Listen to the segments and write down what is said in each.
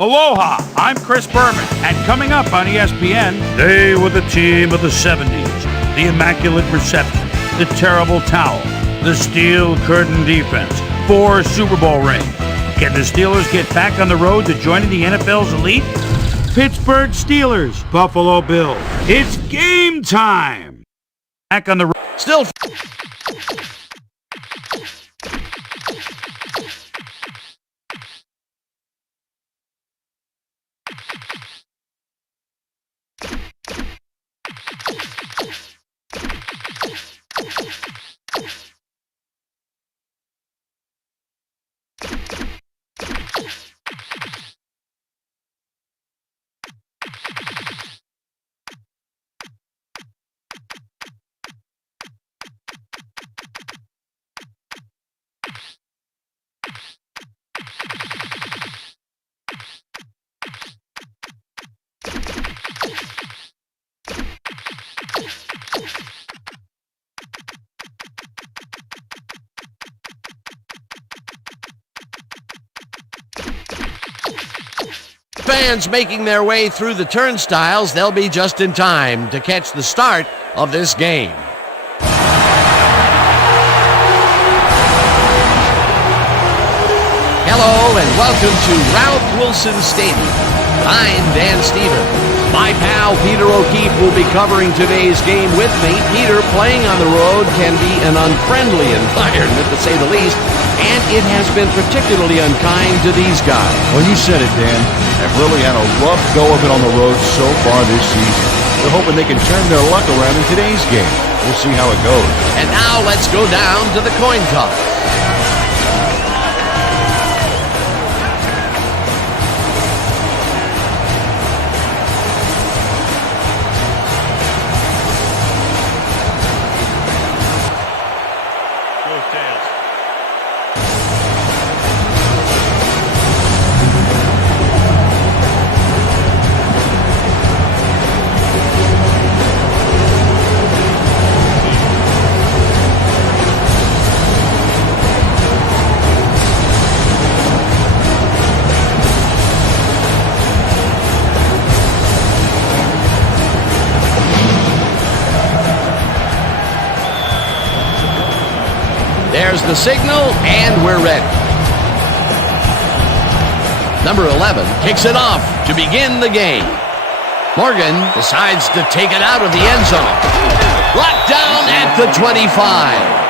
Aloha, I'm Chris Berman, and coming up on ESPN, they were the team of the 70s, the Immaculate Reception, the Terrible Towel, the Steel Curtain Defense, 4 Super Bowl rings. Can the Steelers get back on the road to joining the NFL's elite? Pittsburgh Steelers, Buffalo Bills. It's game time! Back on the road. Still... Fans making their way through the turnstiles, they'll be just in time to catch the start of this game. Hello and welcome to Ralph Wilson Stadium. I'm Dan Stevens. My pal Peter O'Keefe will be covering today's game with me. Peter, playing on the road can be an unfriendly environment, to say the least, and it has been particularly unkind to these guys. Well, you said it, Dan. They've really had a rough go of it on the road so far this season. We're hoping they can turn their luck around in today's game. We'll see how it goes. And now let's go down to the coin toss. There's the signal, and we're ready. Number 11 kicks it off to begin the game. Morgan decides to take it out of the end zone. Brought down at the 25.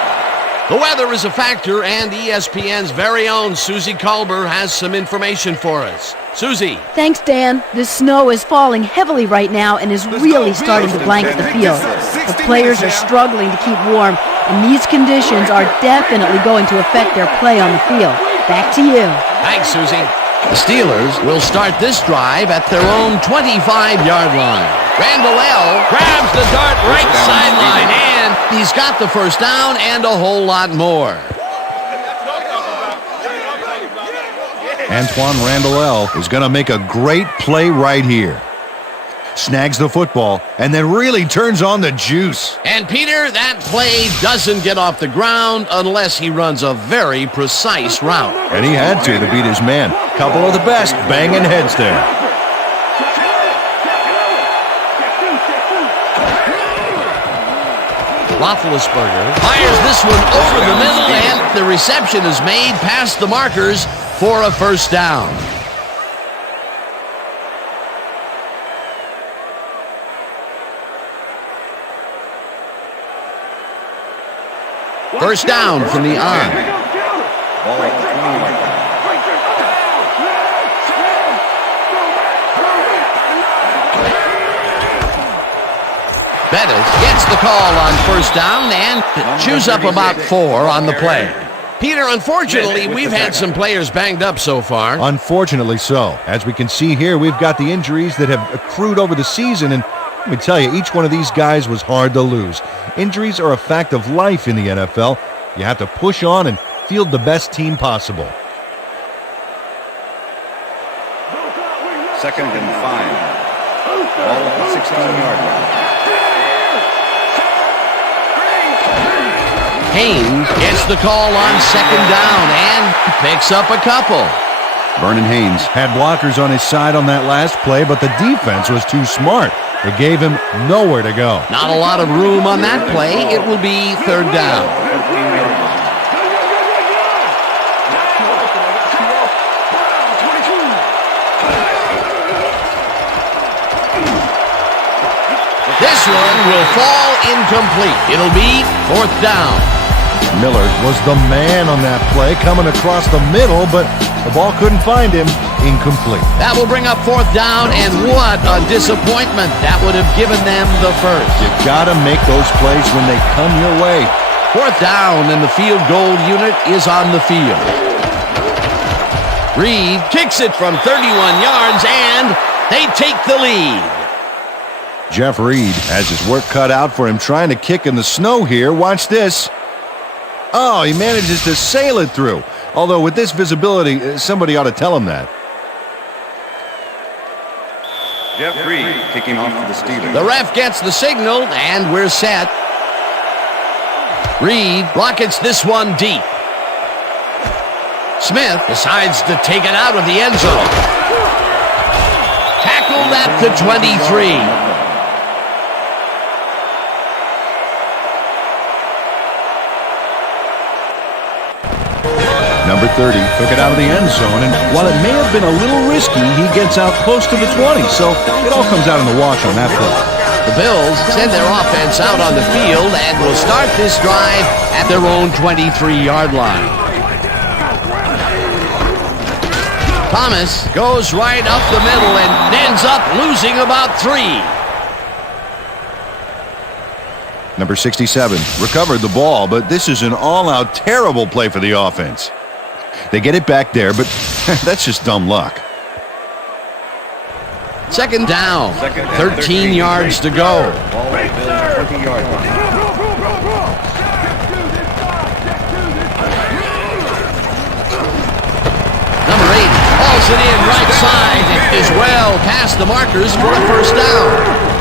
The weather is a factor, and ESPN's very own Susie Culber has some information for us. Susie. Thanks, Dan. The snow is falling heavily right now and is really starting to blanket the field. The players are struggling to keep warm, and these conditions are definitely going to affect their play on the field. Back to you. Thanks, Susie. The Steelers will start this drive at their own 25-yard line. Randall grabs the dart right sideline, and he's got the first down and a whole lot more. Antoine Randall is going to make a great play right here. Snags the football and then really turns on the juice. And Peter, that play doesn't get off the ground unless he runs a very precise route. And he had to beat his man. Couple of the best banging heads there. Roethlisberger fires this one over the middle, and the reception is made past the markers for a first down. First down from the on. Bennett gets the call on first down and chews up about 4 on the play. Peter, unfortunately, we've had some players banged up so far. Unfortunately so. As we can see here, we've got the injuries that have accrued over the season, and let me tell you, each one of these guys was hard to lose. Injuries are a fact of life in the NFL. You have to push on and field the best team possible. 2nd and 5. Ball at the 16-yard line. Haynes gets the call on second down and picks up a couple. Vernon Haynes had blockers on his side on that last play, but the defense was too smart. It gave him nowhere to go. Not a lot of room on that play. It will be third down. This one will fall incomplete. It'll be fourth down. Miller was the man on that play, coming across the middle, but the ball couldn't find him. Incomplete. That will bring up fourth down, and what a disappointment. That would have given them the first. You gotta make those plays when they come your way. Fourth down, and the field goal unit is on the field. Reed kicks it from 31 yards, and they take the lead. Jeff Reed has his work cut out for him trying to kick in the snow here. Watch this. Oh, he manages to sail it through. Although with this visibility, somebody ought to tell him that. Jeff Reed kicking off for the Steelers. The ref gets the signal, and we're set. Reed rockets this one deep. Smith decides to take it out of the end zone. Tackled at the 23. Number 30 took it out of the end zone, and while it may have been a little risky, he gets out close to the 20, so it all comes out in the wash on that play. The Bills send their offense out on the field and will start this drive at their own 23-yard line. Thomas goes right up the middle and ends up losing about 3. Number 67 recovered the ball, but this is an all-out terrible play for the offense. They get it back there, but that's just dumb luck. Second down, 13 yards to go. Ball at Bills 20-yard line. Number 8 hauls it in right side and is well past the markers for a first down.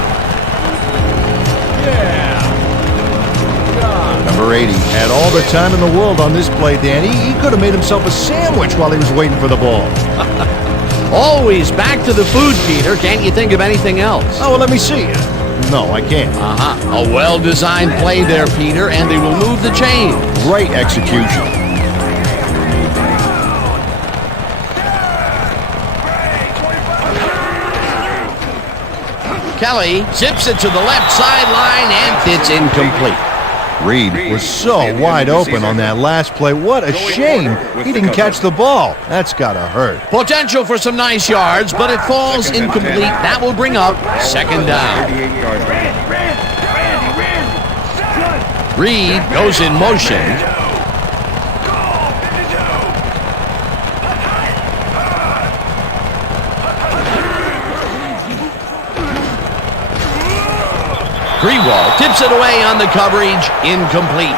Number 80 had all the time in the world on this play, Danny. He could have made himself a sandwich while he was waiting for the ball. Always back to the food, Peter. Can't you think of anything else? Oh, well, let me see. No, I can't. A well-designed play there, Peter, and they will move the chain. Great execution. Kelly zips it to the left sideline, and it's incomplete. Reed was so wide open on that last play. What a shame he didn't catch the ball. That's gotta hurt. Potential for some nice yards, but it falls incomplete. That will bring up second down. Reed goes in motion. Greenwald tips it away on the coverage, incomplete.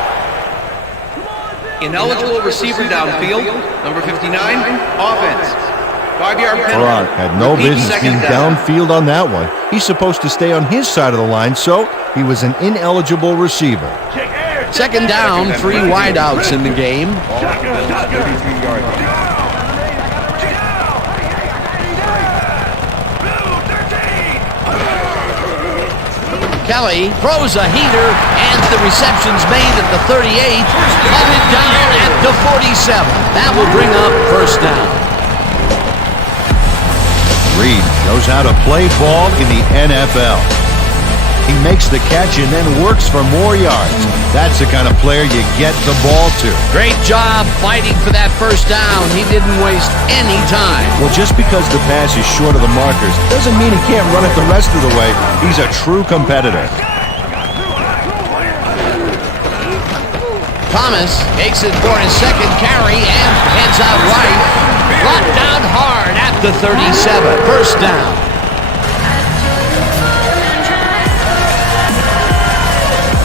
Ineligible receiver downfield, number 59, offense. 5-yard penalty. Farrar had no business being downfield on that one. He's supposed to stay on his side of the line, so he was an ineligible receiver. Second down, 3 wideouts in the game. Ball at Bills 33-yard line. Kelly throws a heater, and the reception's made at the 38, hunted down at the 47. That will bring up first down. Reed knows how to play ball in the NFL. He makes the catch and then works for more yards. That's the kind of player you get the ball to. Great job fighting for that first down. He didn't waste any time. Well, just because the pass is short of the markers doesn't mean he can't run it the rest of the way. He's a true competitor. Thomas takes it for his second carry and heads out right. Brought down hard at the 37. First down.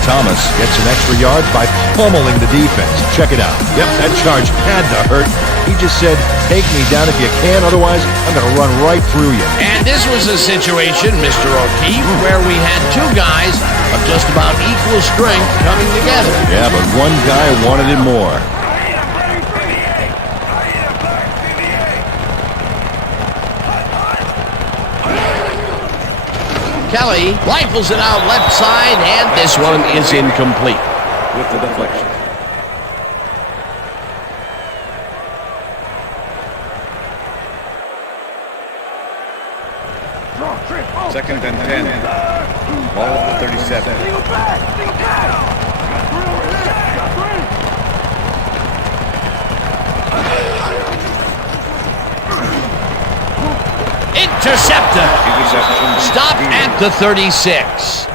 Thomas gets an extra yard by pummeling the defense. Check it out. Yep, that charge had to hurt. He just said, take me down if you can, otherwise I'm going to run right through you. And this was a situation, Mr. O'Keefe, where we had 2 guys of just about equal strength coming together. Yeah, but one guy wanted it more. Kelly rifles it out left side, and this one is incomplete. With the deflection. Second and 10. Ball at the 37. Intercepted. Stop at the 36.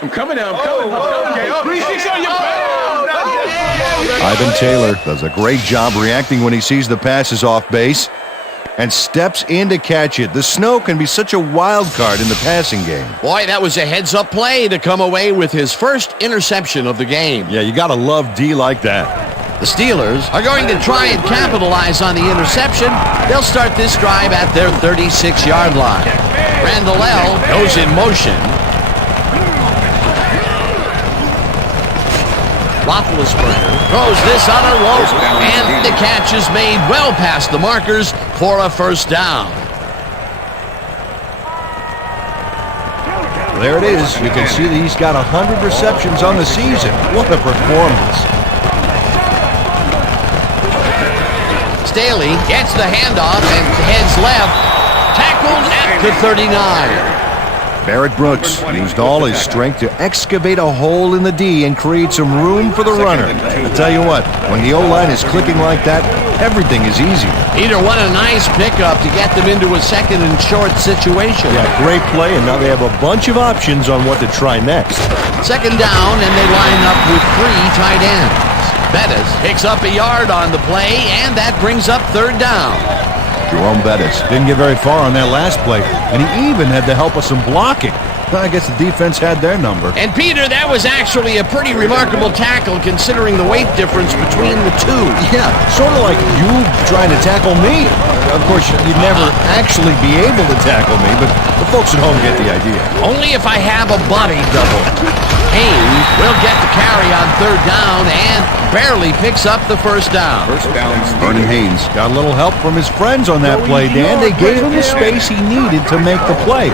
I'm coming now. I'm coming. Okay. 3-6 on your back. Ivan Taylor does a great job reacting when he sees the pass is off base and steps in to catch it. The snow can be such a wild card in the passing game. Boy, that was a heads-up play to come away with his first interception of the game. Yeah, you got to love D like that. The Steelers are going to try and capitalize on the interception. They'll start this drive at their 36-yard line. Randall L. goes in motion. Roethlisberger throws this on a rope, and the catch is made well past the markers for a first down. There it is. You can see that he's got 100 receptions on the season. What a performance. Staley gets the handoff and heads left. Tackled at the 39. Barrett Brooks used all his strength to excavate a hole in the D and create some room for the runner. I tell you what, when the O-line is clicking like that, everything is easy. Peter, what a nice pickup to get them into a second and short situation. Yeah, great play, and now they have a bunch of options on what to try next. Second down, and they line up with 3 tight ends. Bettis picks up a yard on the play, and that brings up third down. Jerome Bettis didn't get very far on that last play, and he even had the help of some blocking. I guess the defense had their number. And Peter, that was actually a pretty remarkable tackle considering the weight difference between the two. Yeah, sort of like you trying to tackle me. Of course, you'd never actually be able to tackle me, but the folks at home get the idea. Only if I have a body double. Haynes will get the carry on third down and barely picks up the first down. First down. Vernon Haynes got a little help from his friends on that play, Dan. They gave him the space he needed to make the play.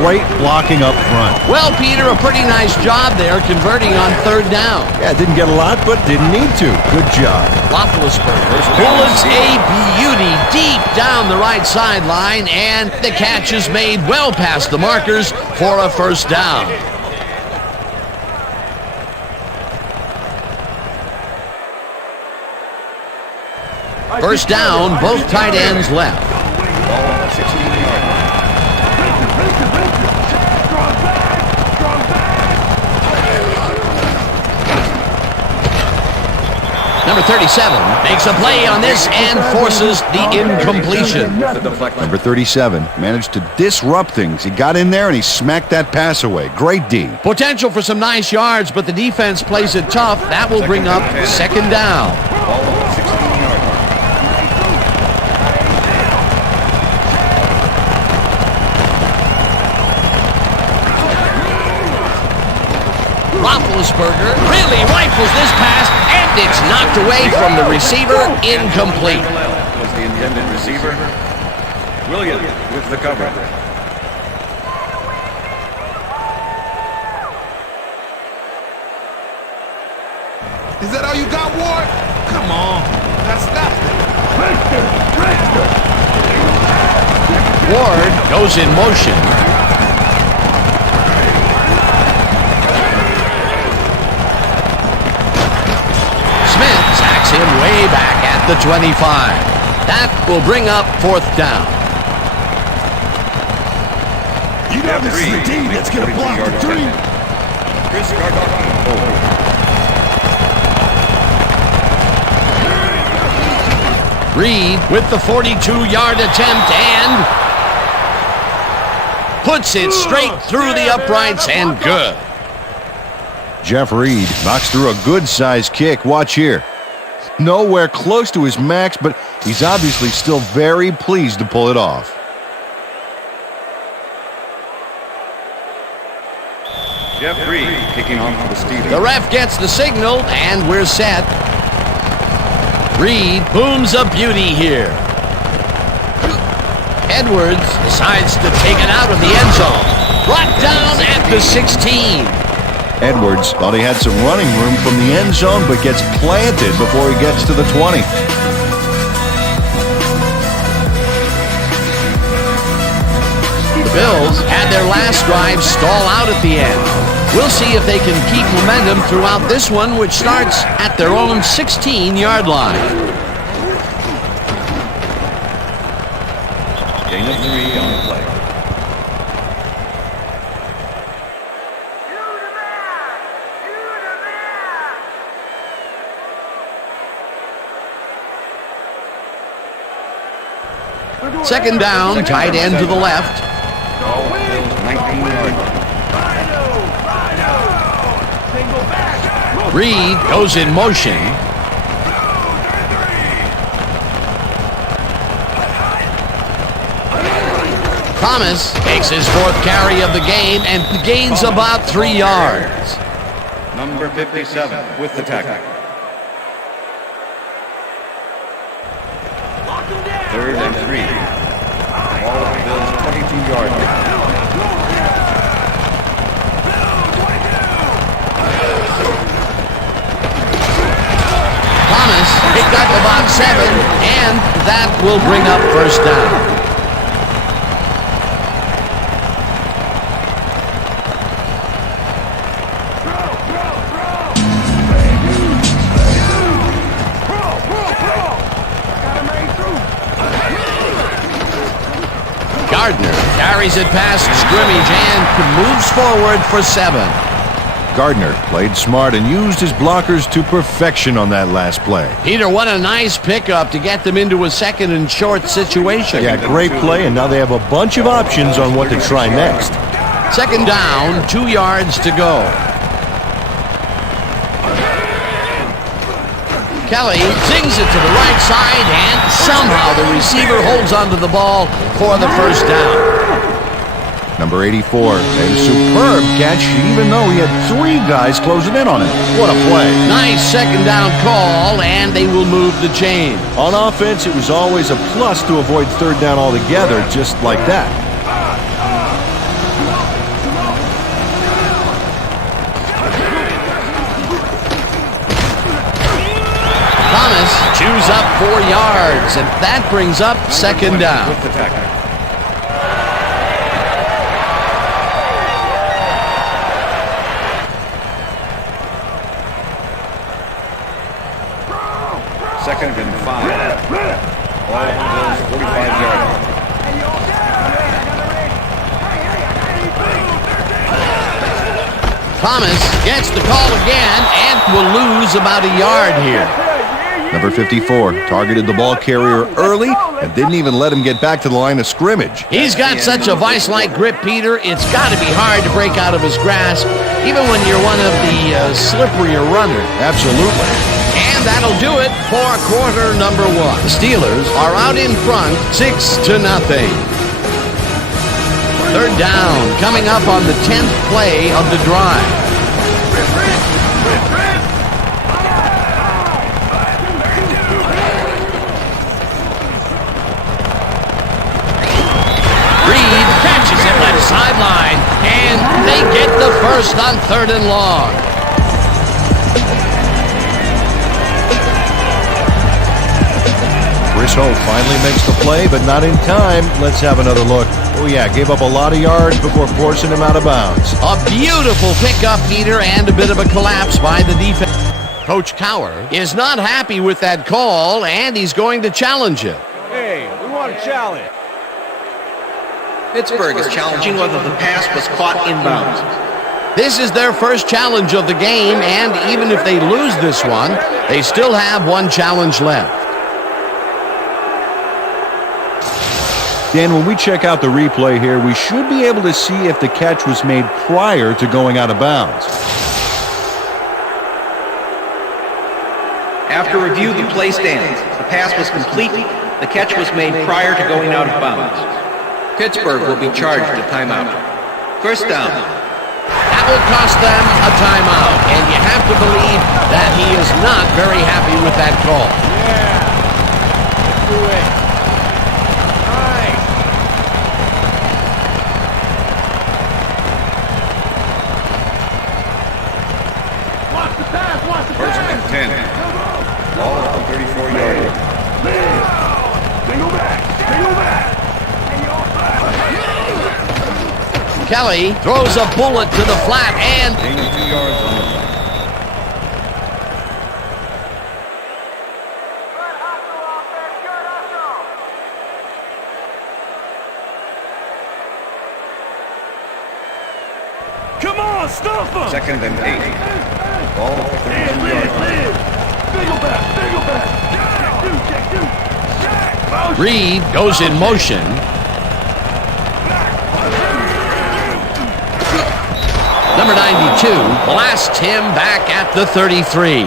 Great blocking up front. Well, Peter, a pretty nice job there converting on third down. Yeah, didn't get a lot, but didn't need to. Good job. Roethlisberger bullets a beauty deep down the right sideline, and the catch is made well past the markers for a first down. First down, both tight ends left. Ball 16-yard line. Number 37 makes a play on this and forces the incompletion. Number 37 managed to disrupt things. He got in there and he smacked that pass away. Great D. Potential for some nice yards, but the defense plays it tough. That will bring up second down. Ball 16-yard line. Roethlisberger really rifles this pass, and it's knocked away from the receiver, incomplete. Was the intended receiver. Williams with the cover. Is that all you got, Ward? Come on. That's nothing. Ward goes in motion. Smith sacks him way back at the 25. That will bring up fourth down. You know this is the team that's going to block the three. Chris Cardano. Reed with the 42-yard attempt and puts it straight through the uprights and good. Jeff Reed knocks through a good-sized kick. Watch here. Nowhere close to his max, but he's obviously still very pleased to pull it off. Jeff Reed kicking off for the Steelers. The ref gets the signal, and we're set. Reed booms a beauty here. Edwards decides to take it out of the end zone. Brought down at the 16. Edwards thought he had some running room from the end zone, but gets planted before he gets to the 20. Bills had their last drive stall out at the end. We'll see if they can keep momentum throughout this one, which starts at their own 16-yard line. Gain of 3 on the play. Second down, tight end to the left. Bills 19-yard line. Reed goes in motion. Thomas takes his 4th carry of the game and gains about 3 yards. Number 57 with the tackle. 3rd and 3. Ball at the Bills 22-yard line. Thomas picked up about 7, and that will bring up first down. Gardner carries it past scrimmage and moves forward for 7. Gardner played smart and used his blockers to perfection on that last play. Peter, what a nice pickup to get them into a 2nd and short situation. Yeah, great play, and now they have a bunch of options on what to try next. 2nd down, 2 yards to go. Kelly zings it to the right side, and somehow the receiver holds onto the ball for the first down. Number 84 made a superb catch, even though he had 3 guys closing in on him. What a play. Nice 2nd down call, and they will move the chain. On offense, it was always a plus to avoid 3rd down altogether, just like that. Thomas chews up 4 yards, and that brings up 2nd down. With the tackle. Second and 5. Ball at the Bills 45-yard line. Thomas gets the call again and will lose about a yard here. Number 54 targeted the ball carrier early and didn't even let him get back to the line of scrimmage. He's got such a vice-like grip, Peter. It's got to be hard to break out of his grasp, even when you're one of the slipperier runners. Absolutely. And that'll do it for quarter number 1. The Steelers are out in front, 6-0. 3rd down, coming up on the 10th play of the drive. Reed catches it left sideline, and they get the first on 3rd and long. Chris Hope finally makes the play, but not in time. Let's have another look. Oh yeah, gave up a lot of yards before forcing him out of bounds. A beautiful pickup, Peter, and a bit of a collapse by the defense. Coach Cowher is not happy with that call, and he's going to challenge it. Hey, we want a challenge. Pittsburgh is challenging whether the pass was caught inbounds. This is their first challenge of the game, and even if they lose this one, they still have 1 challenge left. Dan, when we check out the replay here, we should be able to see if the catch was made prior to going out of bounds. After review, the play stands. The pass was complete. The catch was made prior to going out of bounds. Pittsburgh will be charged a timeout. First down. that will cost them a timeout. And you have to believe that he is not very happy with that call. Yeah. Do it. Nice. Watch the pass. Watch the First pass. and 10. Ball at the 34-yard line. They go back. They go back. Kelly throws a bullet to the flat and Gain of 2 yards on the play. Come on, stomp him. Second and 8. Ball at the 32-yard line. They go back. They go back. Reed goes in motion. Number 92 blasts him back at the 33.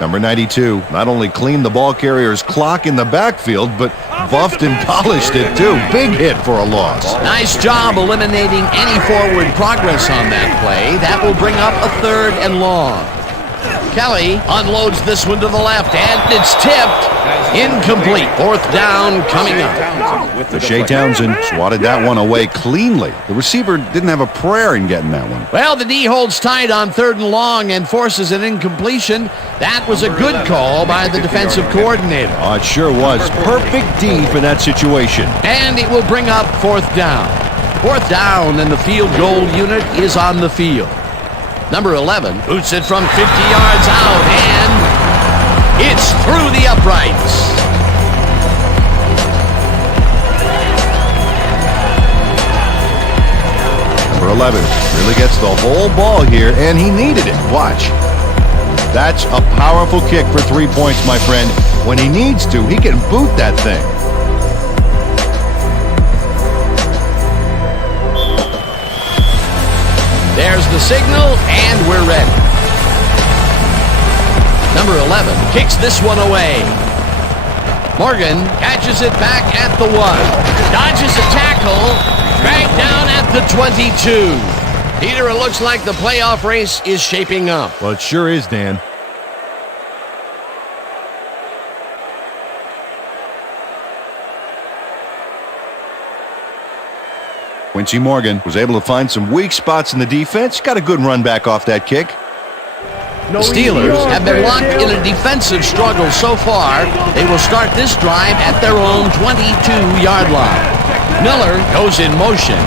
Number 92 not only cleaned the ball carrier's clock in the backfield, but buffed and polished it too. Big hit for a loss. Nice job eliminating any forward progress on that play. That will bring up a 3rd and long. Kelly unloads this one to the left, and it's tipped. Incomplete. 4th down coming up. Shea Townsend swatted that one away cleanly. The receiver didn't have a prayer in getting that one. Well, the D holds tight on 3rd and long and forces an incompletion. That was a good call by the defensive coordinator. Oh, it sure was. Perfect D for that situation. And it will bring up 4th down. 4th down, and the field goal unit is on the field. Number 11 boots it from 50 yards out, and it's through the uprights. Number 11 really gets the whole ball here, and he needed it. Watch. That's a powerful kick for 3 points, my friend. When he needs to, he can boot that thing. There's the signal, and we're ready. Number 11 kicks this one away. Morgan catches it back at the 1. Dodges a tackle. Dragged down at the 22. Peter, it looks like the playoff race is shaping up. Well, it sure is, Dan. Quincy Morgan was able to find some weak spots in the defense. Got a good run back off that kick. The Steelers have been locked in a defensive struggle so far. They will start this drive at their own 22-yard line. Miller goes in motion.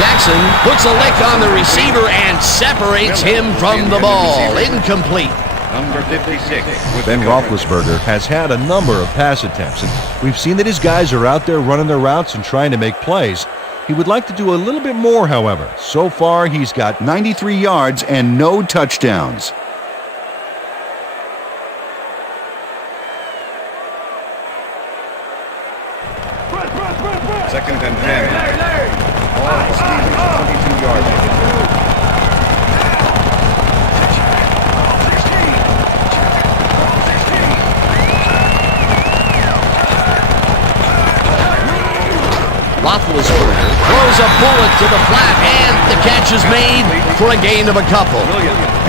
Jackson puts a lick on the receiver and separates him from the ball. Incomplete. Number 56. Ben Roethlisberger has had a number of pass attempts, and we've seen that his guys are out there running their routes and trying to make plays. He would like to do a little bit more, however. So far, he's got 93 yards and no touchdowns. Second and 10. Ball at the Steelers' 22-yard line. Roethlisberger throws a bullet to the flat, and the catch is made for a gain of a couple.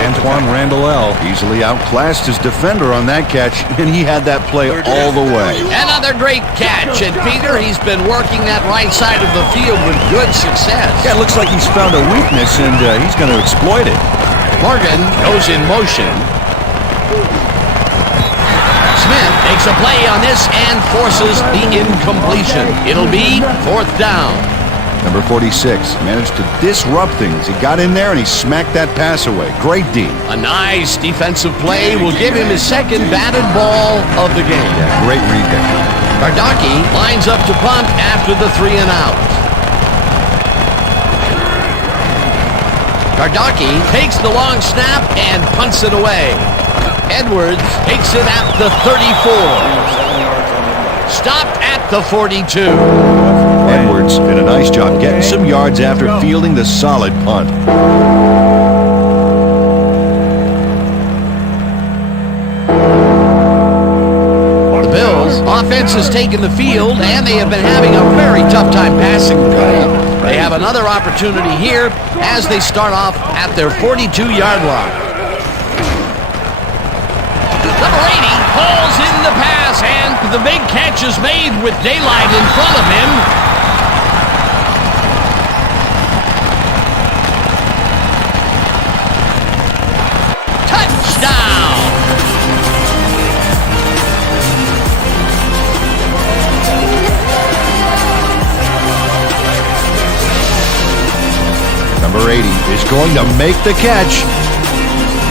Antoine Randall easily outclassed his defender on that catch, and he had that play all the way. Another great catch, and Peter, he's been working that right side of the field with good success. Yeah, it looks like he's found a weakness, and he's going to exploit it. Morgan goes in motion. Smith makes a play on this and forces the incompletion. It'll be 4th down. Number 46 managed to disrupt things. He got in there and he smacked that pass away. Great D. A nice defensive play will give him his second batted ball of the game. Yeah, great read there. Bardaki lines up to punt after the 3 and out. Bardaki takes the long snap and punts it away. Edwards takes it at the 34. Stopped at the 42. Edwards did a nice job getting some yards after fielding the solid punt. Offense has taken the field, and they have been having a very tough time passing the ball. They have another opportunity here as they start off at their 42-yard line. Number 80 pulls in the pass, and the big catch is made with daylight in front of him. Touchdown! Number 80 is going to make the catch.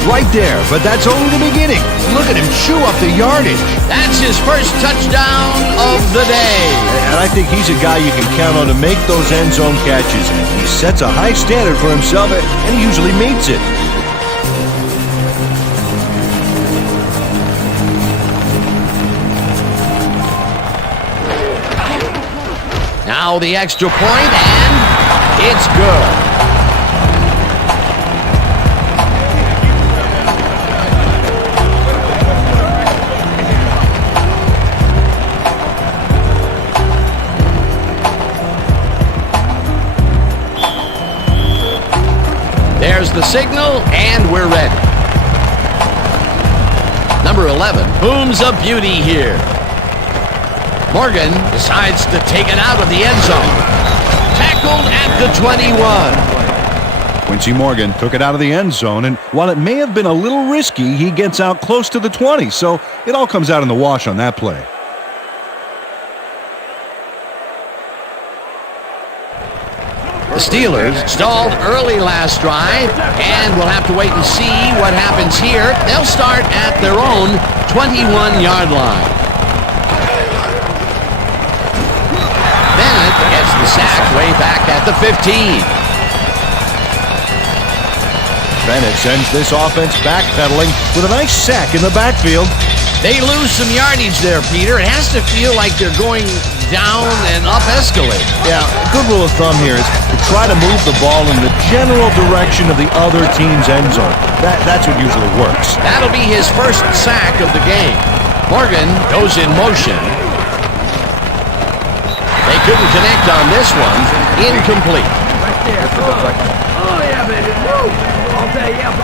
Right there, but that's only the beginning. Look at him chew up the yardage. That's his first touchdown of the day. And I think he's a guy you can count on to make those end zone catches. He sets a high standard for himself, and he usually meets it. Now the extra point, and it's good. There's the signal, and we're ready. Number 11 booms a beauty here. Morgan decides to take it out of the end zone. Tackled at the 21. Quincy Morgan took it out of the end zone, and while it may have been a little risky, he gets out close to the 20, so it all comes out in the wash on that play. The Steelers stalled early last drive, and we'll have to wait and see what happens here. They'll start at their own 21-yard line. Bennett gets the sack way back at the 15. Bennett sends this offense backpedaling with a nice sack in the backfield. They lose some yardage there, Peter. It has to feel like they're going down and up escalator. Yeah, a good rule of thumb here is to try to move the ball in the general direction of the other team's end zone. That's what usually works. That'll be his first sack of the game. Morgan goes in motion. They couldn't connect on this one. Incomplete. Oh, yeah, baby. Woo! All day, yeah.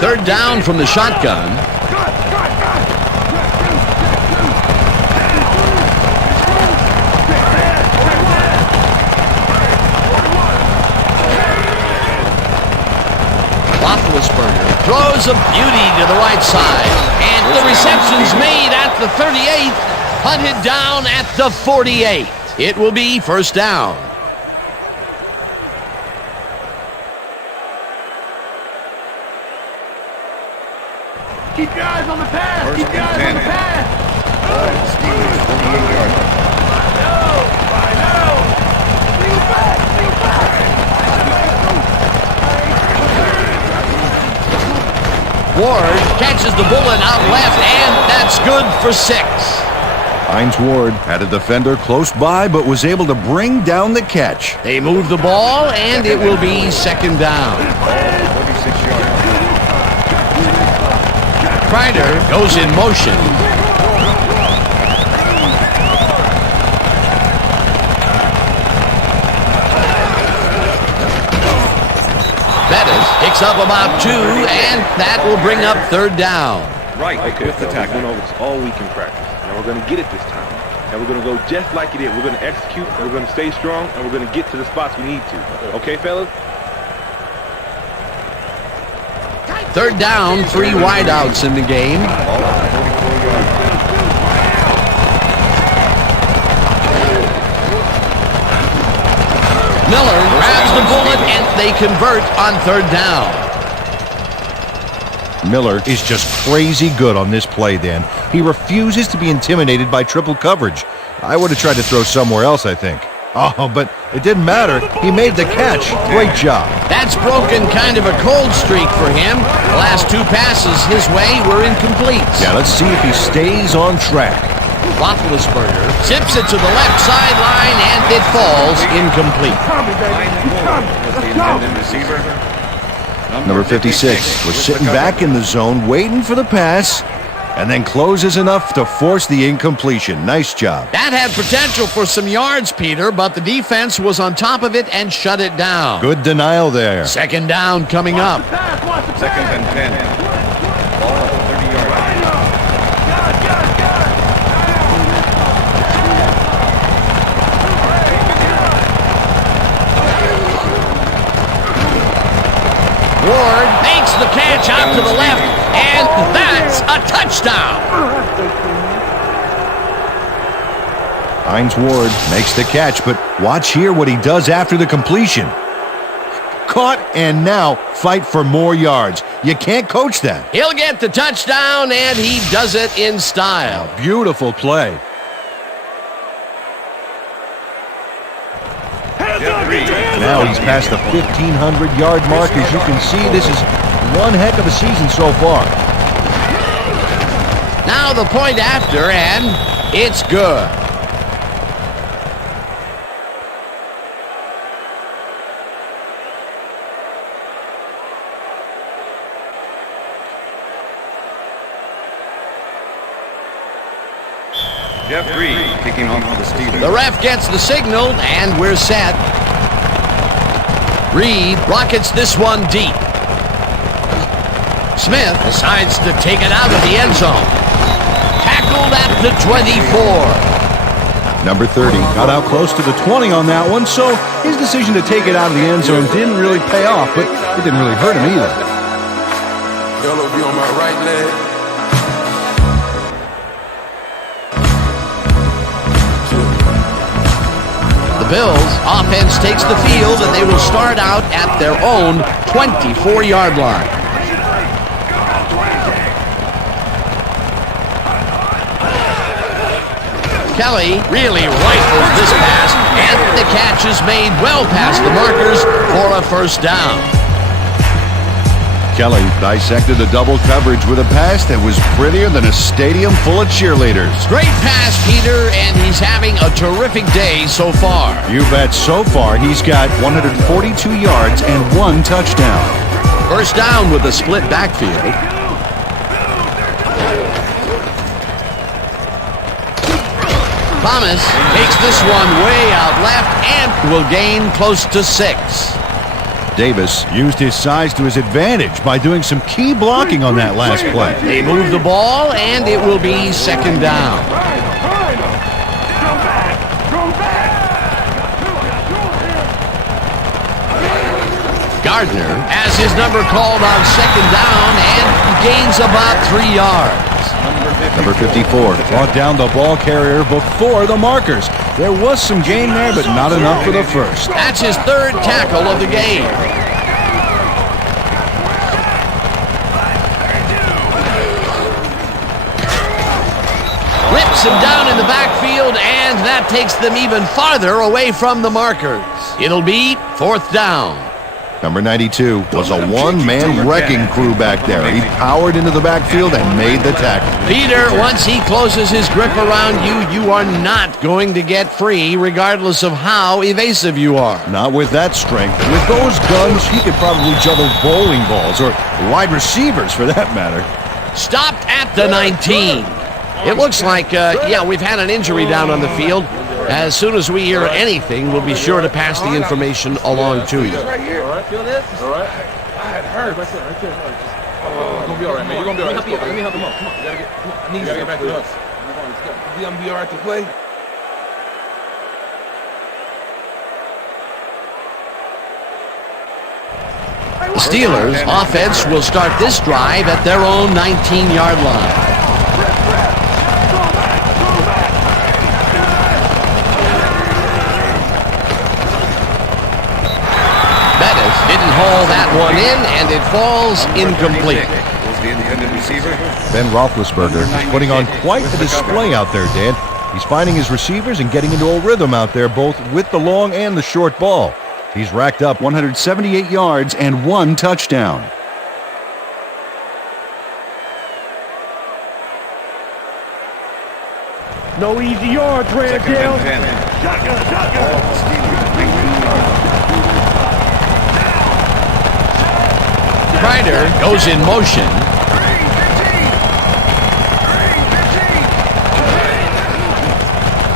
Third down from the shotgun. Roethlisberger throws a beauty to the right side. And the reception's made at the 38. Hunted down at the 48. It will be first down. Keep your eyes on the pass. Keep your eyes on the pass. Steelers, 48-yard line. I know. Bring it back. Ward catches the bullet out left, and that's good for 6. Hines Ward had a defender close by, but was able to bring down the catch. They move the ball, and it will be second down. 46-yard line. Kreider goes in motion. Bettis picks up about 2, and that will bring up third down. Right, Okay, with the tackle. We know it's all week in practice. And we're going to get it this time. And we're going to go just like it is. We're going to execute, and we're going to stay strong, and we're going to get to the spots we need to. Okay, fellas? Third down, 3 wideouts in the game. Miller grabs the bullet, and they convert on third down. Miller is just crazy good on this play, Dan. He refuses to be intimidated by triple coverage. I would have tried to throw somewhere else, I think. Oh, but it didn't matter. He made the catch. Great job. That's broken kind of a cold streak for him. The last 2 passes his way were incomplete. Yeah, let's see if he stays on track. Roethlisberger zips it to the left sideline, and it falls incomplete. Was the intended receiver. Number 56 was sitting back in the zone, waiting for the pass, and then closes enough to force the incompletion. Nice job. That had potential for some yards, Peter, but the defense was on top of it and shut it down. Good denial there. Second down coming up. Second and 10. Ball at the 30-yard line. Ward makes the catch out to the left, and that's a touchdown. Hines Ward makes the catch, but watch here what he does after the completion. Caught and now fight for more yards. You can't coach that. He'll get the touchdown, and he does it in style. Beautiful play. Now he's past the 1,500-yard mark. As you can see, this is one heck of a season so far. Now the point after, and it's good. Jeff Reed kicking off for the Steelers. The ref gets the signal, and we're set. Reed rockets this one deep. Smith decides to take it out of the end zone. Tackled at the 24. Number 30 got out close to the 20 on that one, so his decision to take it out of the end zone didn't really pay off, but it didn't really hurt him either. Yellow be on my right leg. The Bills offense takes the field, and they will start out at their own 24-yard line. Kelly really rifles this pass, and the catch is made well past the markers for a first down. Kelly dissected the double coverage with a pass that was prettier than a stadium full of cheerleaders. Great pass, Peter, and he's having a terrific day so far. You bet. So far, he's got 142 yards and 1 touchdown. First down with a split backfield. Thomas takes this one way out left and will gain close to 6. Davis used his size to his advantage by doing some key blocking on that last play. They move the ball, and it will be second down. Gardner has his number called on second down and gains about 3 yards. Number 54 brought down the ball carrier before the markers. There was some gain there, but not enough for the first. That's his third tackle of the game. Rips him down in the backfield, and that takes them even farther away from the markers. It'll be fourth down. Number 92 was a one-man wrecking crew back there. He powered into the backfield and made the tackle. Peter, once he closes his grip around you, you are not going to get free, regardless of how evasive you are. Not with that strength. With those guns, he could probably juggle bowling balls, or wide receivers for that matter. Stopped at the 19. It looks like, we've had an injury down on the field. As soon as we hear anything, we'll be sure to pass the information along to you. Right here. All right, feel this? All right. It hurts. Right there. You're going to be all right, man. You're going to be all right. Let me help him up. Come on. Come on. I need you to get back to us. You're going to be all right to play? The Steelers' offense will start this drive at their own 19-yard line. Didn't haul that one in, and it falls incomplete. Was the intended receiver. Ben Roethlisberger is putting on quite a display out there, Dan. He's finding his receivers and getting into a rhythm out there, both with the long and the short ball. He's racked up 178 yards and 1 touchdown. No easy yards, Randall. Carter goes in motion.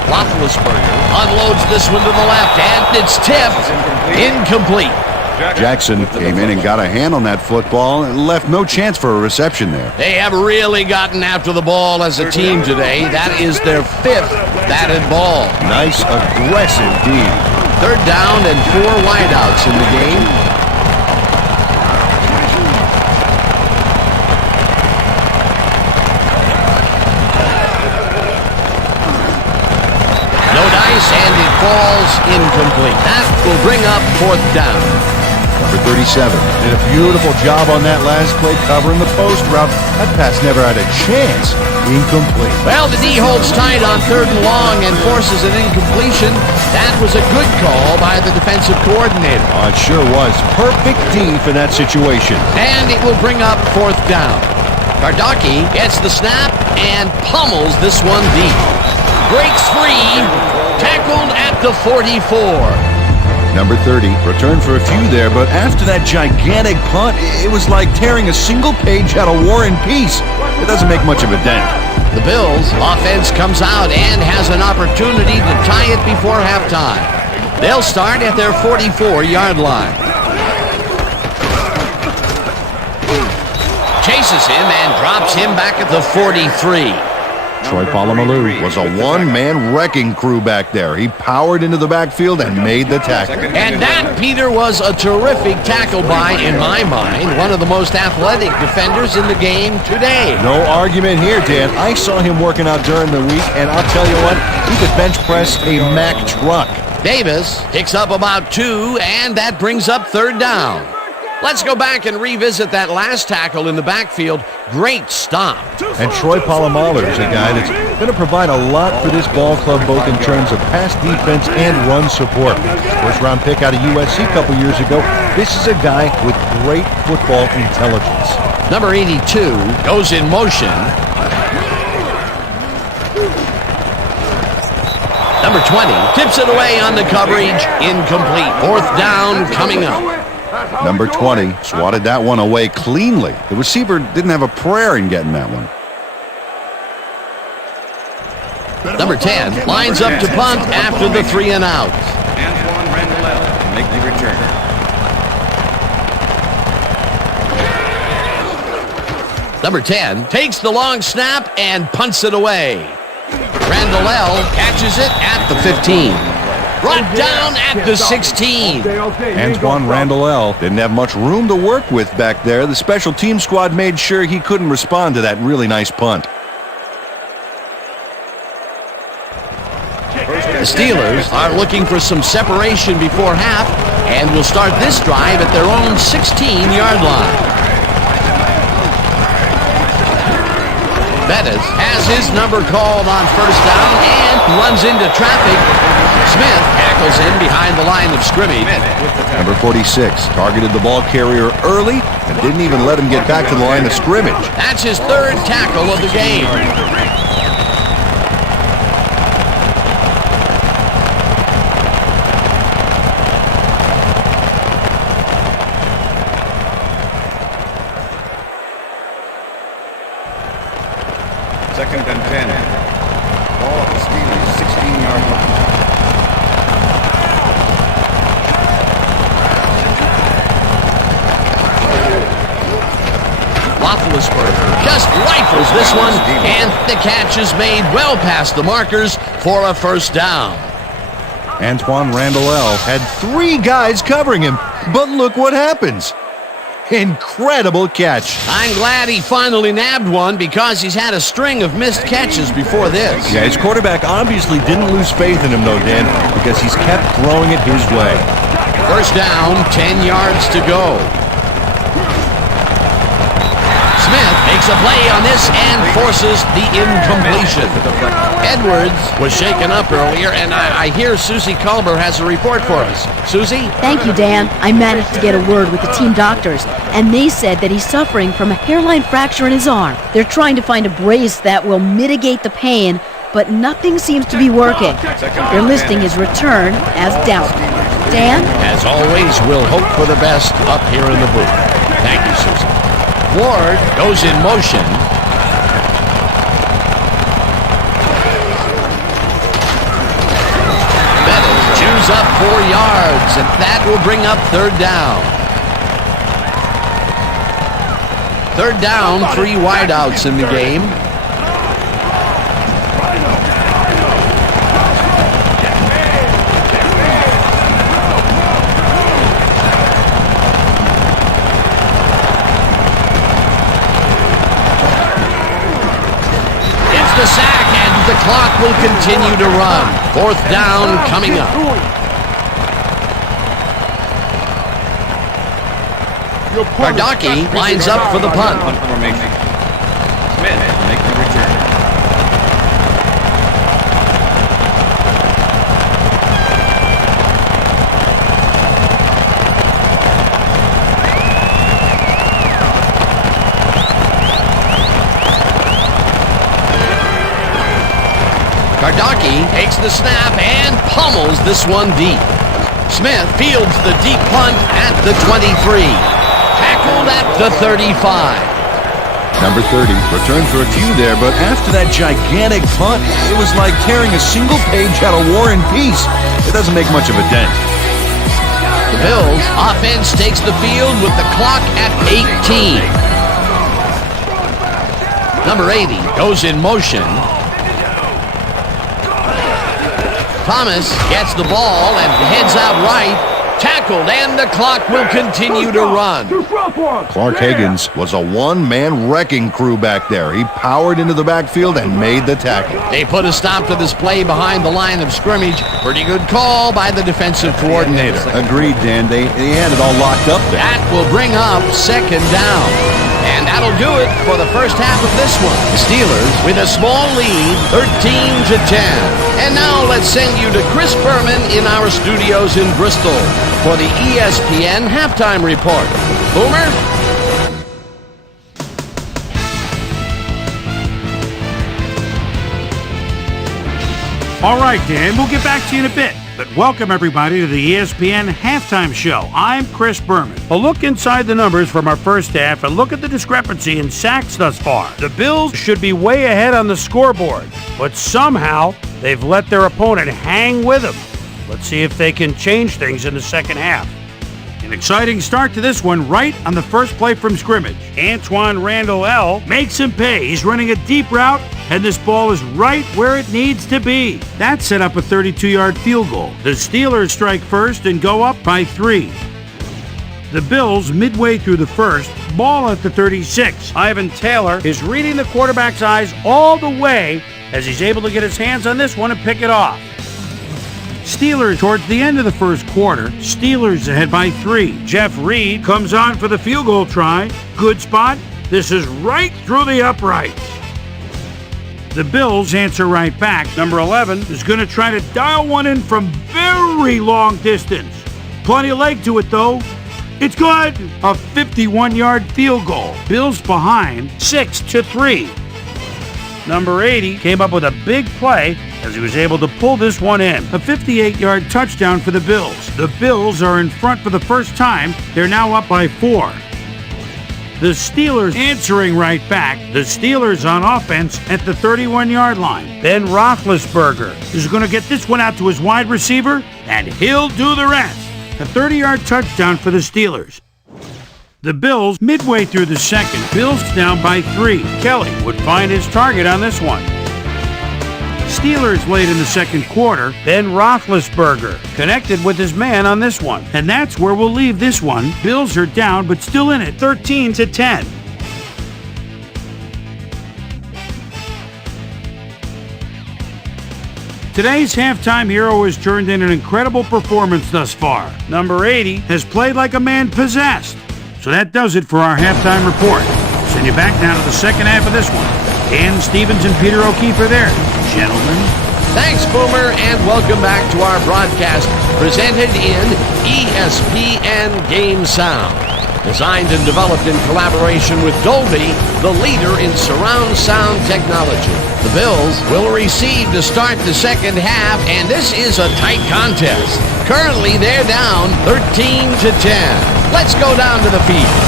Roethlisberger unloads this one to the left, and it's tipped. Incomplete. Jackson came in and got a hand on that football and left no chance for a reception there. They have really gotten after the ball as a team today. That is their 5th batted ball. Nice, aggressive D. 3rd down and 4 wideouts in the game. No dice, and it falls incomplete. That will bring up 4th down. Number 37 did a beautiful job on that last play covering the post route. That pass never had a chance. Incomplete. Well, the D holds tight on 3rd and long and forces an incompletion. That was a good call by the defensive coordinator. Oh, it sure was. Perfect D for that situation. And it will bring up 4th down. Kardaki gets the snap and pummels this one deep. Breaks free. Tackled at the 44. Number 30 returned for a few there, but after that gigantic punt, it was like tearing a single page out of War and Peace. It doesn't make much of a dent. The Bills' offense comes out and has an opportunity to tie it before halftime. They'll start at their 44-yard line. Chases him and drops him back at the 43. Troy Polamalu was a one-man wrecking crew back there. He powered into the backfield and made the tackle. And that, Peter, was a terrific tackle by, in my mind, one of the most athletic defenders in the game today. No argument here, Dan. I saw him working out during the week, and I'll tell you what, he could bench press a Mack truck. Davis picks up about 2, and that brings up 3rd down. Let's go back and revisit that last tackle in the backfield. Great stop. And Troy Polamalu is a guy that's going to provide a lot for this ball club, both in terms of pass defense and run support. First-round pick out of USC a couple years ago. This is a guy with great football intelligence. Number 82 goes in motion. Number 20 tips it away on the coverage. Incomplete. 4th down coming up. Number 20 swatted that one away cleanly. The receiver didn't have a prayer in getting that one. Number 10 lines up to punt after the 3 and out. Antoine Randall make the return. Number 10 takes the long snap and punts it away. Randall catches it at the 15. Brought down at the 16. Antoine Randall didn't have much room to work with back there. The special team squad made sure he couldn't respond to that really nice punt. The Steelers are looking for some separation before half and will start this drive at their own 16-yard line. Bettis has his number called on 1st down and runs into traffic. Smith tackles him behind the line of scrimmage. Number 46 targeted the ball carrier early and didn't even let him get back to the line of scrimmage. That's his 3rd tackle of the game. Second and 10. Ball at the Steelers' 16-yard line. Roethlisberger just rifles this one, and the catch is made well past the markers for a 1st down. Antoine Randall had 3 guys covering him, but look what happens. Incredible catch. I'm glad he finally nabbed one because he's had a string of missed catches before this. Yeah, his quarterback obviously didn't lose faith in him, though, Dan, because he's kept throwing it his way. 1st down, 10 yards to go. Smith makes a play on this and forces the incompletion. Edwards was shaken up earlier, and I hear Susie Culber has a report for us. Susie? Thank you, Dan. I managed to get a word with the team doctors, and they said that he's suffering from a hairline fracture in his arm. They're trying to find a brace that will mitigate the pain, but nothing seems to be working. They're listing his return as doubtful. Dan? As always, we'll hope for the best up here in the booth. Thank you, Susie. Ward goes in motion. Bennett chews up 4 yards, and that will bring up 3rd down. 3rd down, 3 wideouts in the game. It's the sack, and the clock will continue to run. 4th down coming up. Kardaki lines up for the punt. Smith making the return. Kardaki takes the snap and pummels this one deep. Smith fields the deep punt at the 23. Tackled at the 35. Number 30 returned for a few there, but after that gigantic punt, it was like tearing a single page out of War and Peace. It doesn't make much of a dent. The Bills offense takes the field with the clock at 18. Number 80 goes in motion. Thomas gets the ball and heads out right. Tackled, and the clock will continue to run. Clark Higgins was a one-man wrecking crew back there. He powered into the backfield and made the tackle. They put a stop to this play behind the line of scrimmage. Pretty good call by the defensive coordinator. Agreed, Dan. They had it all locked up there. That will bring up 2nd down. And that'll do it for the first half of this one. The Steelers with a small lead, 13-10. And now let's send you to Chris Berman in our studios in Bristol for the ESPN Halftime Report. Boomer? All right, Dan, we'll get back to you in a bit. But welcome, everybody, to the ESPN Halftime Show. I'm Chris Berman. A look inside the numbers from our first half and look at the discrepancy in sacks thus far. The Bills should be way ahead on the scoreboard, but somehow they've let their opponent hang with them. Let's see if they can change things in the second half. An exciting start to this one right on the first play from scrimmage. Antoine Randall L. makes him pay. He's running a deep route, and this ball is right where it needs to be. That set up a 32-yard field goal. The Steelers strike first and go up by 3. The Bills, midway through the first, ball at the 36. Ivan Taylor is reading the quarterback's eyes all the way as he's able to get his hands on this one and pick it off. Steelers towards the end of the first quarter. Steelers ahead by 3. Jeff Reed comes on for the field goal try. Good spot. This is right through the uprights. The Bills answer right back. Number 11 is going to try to dial one in from very long distance. Plenty of leg to it, though. It's good. A 51-yard field goal. Bills behind 6-3. Number 80 came up with a big play as he was able to pull this one in. A 58-yard touchdown for the Bills. The Bills are in front for the first time. They're now up by 4. The Steelers answering right back. The Steelers on offense at the 31-yard line. Ben Roethlisberger is going to get this one out to his wide receiver, and he'll do the rest. A 30-yard touchdown for the Steelers. The Bills, midway through the second, Bills down by 3. Kelly would find his target on this one. Steelers late in the second quarter, Ben Roethlisberger connected with his man on this one. And that's where we'll leave this one. Bills are down, but still in it, 13-10. Today's halftime hero has turned in an incredible performance thus far. Number 80 has played like a man possessed. So that does it for our halftime report. Send you back now to the second half of this one. Dan Stevens and Peter O'Keefe are there. Gentlemen. Thanks, Boomer, and welcome back to our broadcast presented in ESPN Game Sound. Designed and developed in collaboration with Dolby, the leader in surround sound technology. The Bills will receive to start the second half, and this is a tight contest. Currently, they're down 13-10. Let's go down to the field.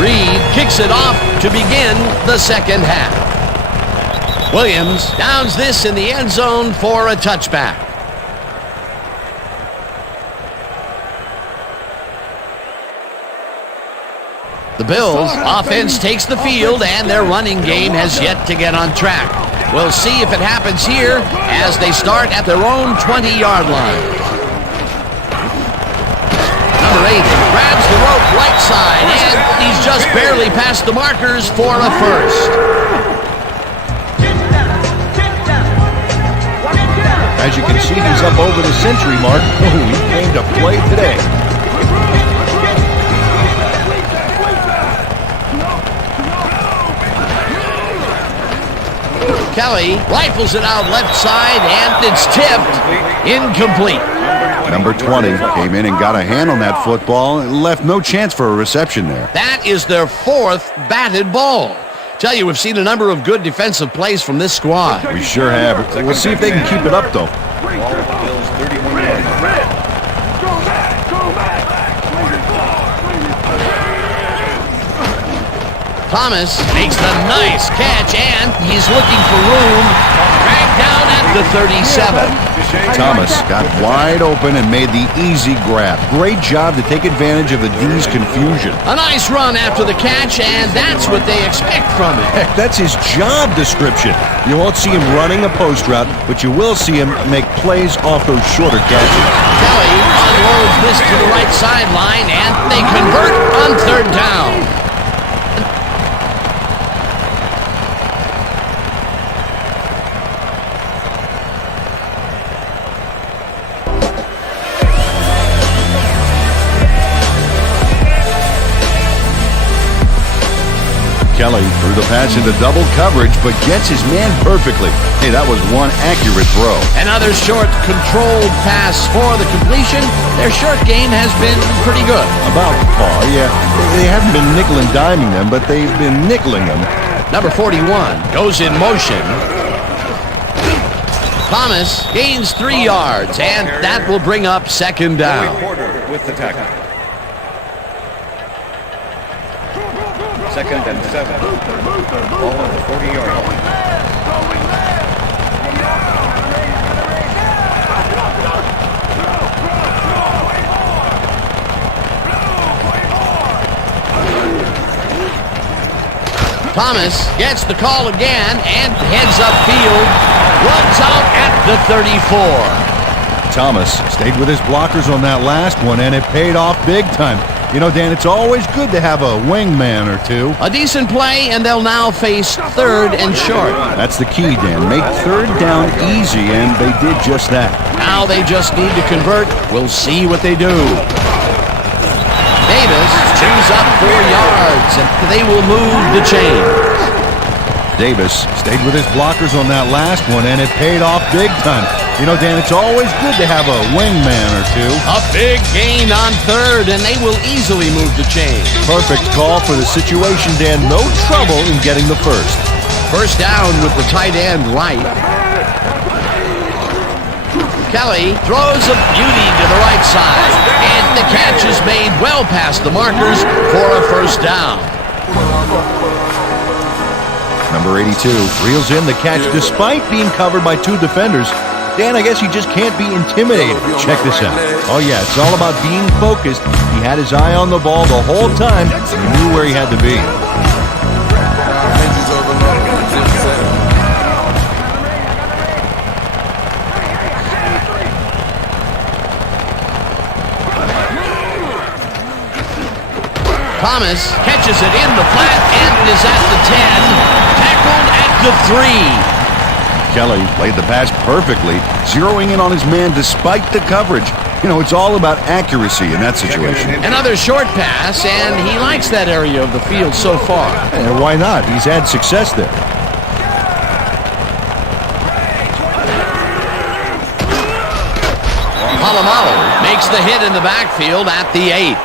Reed kicks it off to begin the second half. Williams downs this in the end zone for a touchback. The Bills' offense takes the field, and their running game has yet to get on track. We'll see if it happens here as they start at their own 20-yard line. Number 8 grabs the rope right side, and he's just barely past the markers for a first. As you can see, he's up over the century mark. Oh, he came to play today. Kelly rifles it out left side, and it's tipped. Incomplete. Number 20 came in and got a hand on that football and left no chance for a reception there. That is their 4th batted ball. Tell you, we've seen a number of good defensive plays from this squad. We sure have. We'll see if they can keep it up, though. Bills 31 yards. Thomas makes the nice catch, and he's looking for room. Dragged down at the 37. Thomas got wide open and made the easy grab. Great job to take advantage of the D's confusion. A nice run after the catch, and that's what they expect from him. Heck, that's his job description. You won't see him running a post route, but you will see him make plays off those shorter catches. Kelly unloads this to the right sideline, and they convert on 3rd down. Kelly threw the pass into double coverage, but gets his man perfectly. Hey, that was one accurate throw. Another short, controlled pass for the completion. Their short game has been pretty good. About par, yeah. They haven't been nickel and diming them, but they've been nickeling them. Number 41 goes in motion. Thomas gains 3 yards, and that will bring up 2nd down. With the tackle. 2nd and 7. Ball on the 40-yard line. Thomas gets the call again and heads upfield. Runs out at the 34. Thomas stayed with his blockers on that last one, and it paid off big time. You know, Dan, it's always good to have a wingman or two. A decent play, and they'll now face 3rd and short. That's the key, Dan. Make 3rd down easy, and they did just that. Now they just need to convert. We'll see what they do. Davis chews up 4 yards, and they will move the chains. Davis stayed with his blockers on that last one, and it paid off big time. You know, Dan, it's always good to have a wingman or two. A big gain on 3rd, and they will easily move the chain. Perfect call for the situation, Dan. No trouble in getting the first. 1st down with the tight end right. Kelly throws a beauty to the right side, and the catch is made well past the markers for a 1st down. Number 82 reels in the catch despite being covered by 2 defenders. Dan, I guess he just can't be intimidated. Check this out. Oh, yeah, it's all about being focused. He had his eye on the ball the whole time. He knew where he had to be. Thomas catches it in the flat and is at the 10. Tackled at the 3. Kelly played the pass perfectly, zeroing in on his man despite the coverage. You know, it's all about accuracy in that situation. Another short pass, and he likes that area of the field so far. And why not? He's had success there. Polamalu makes the hit in the backfield at the 8.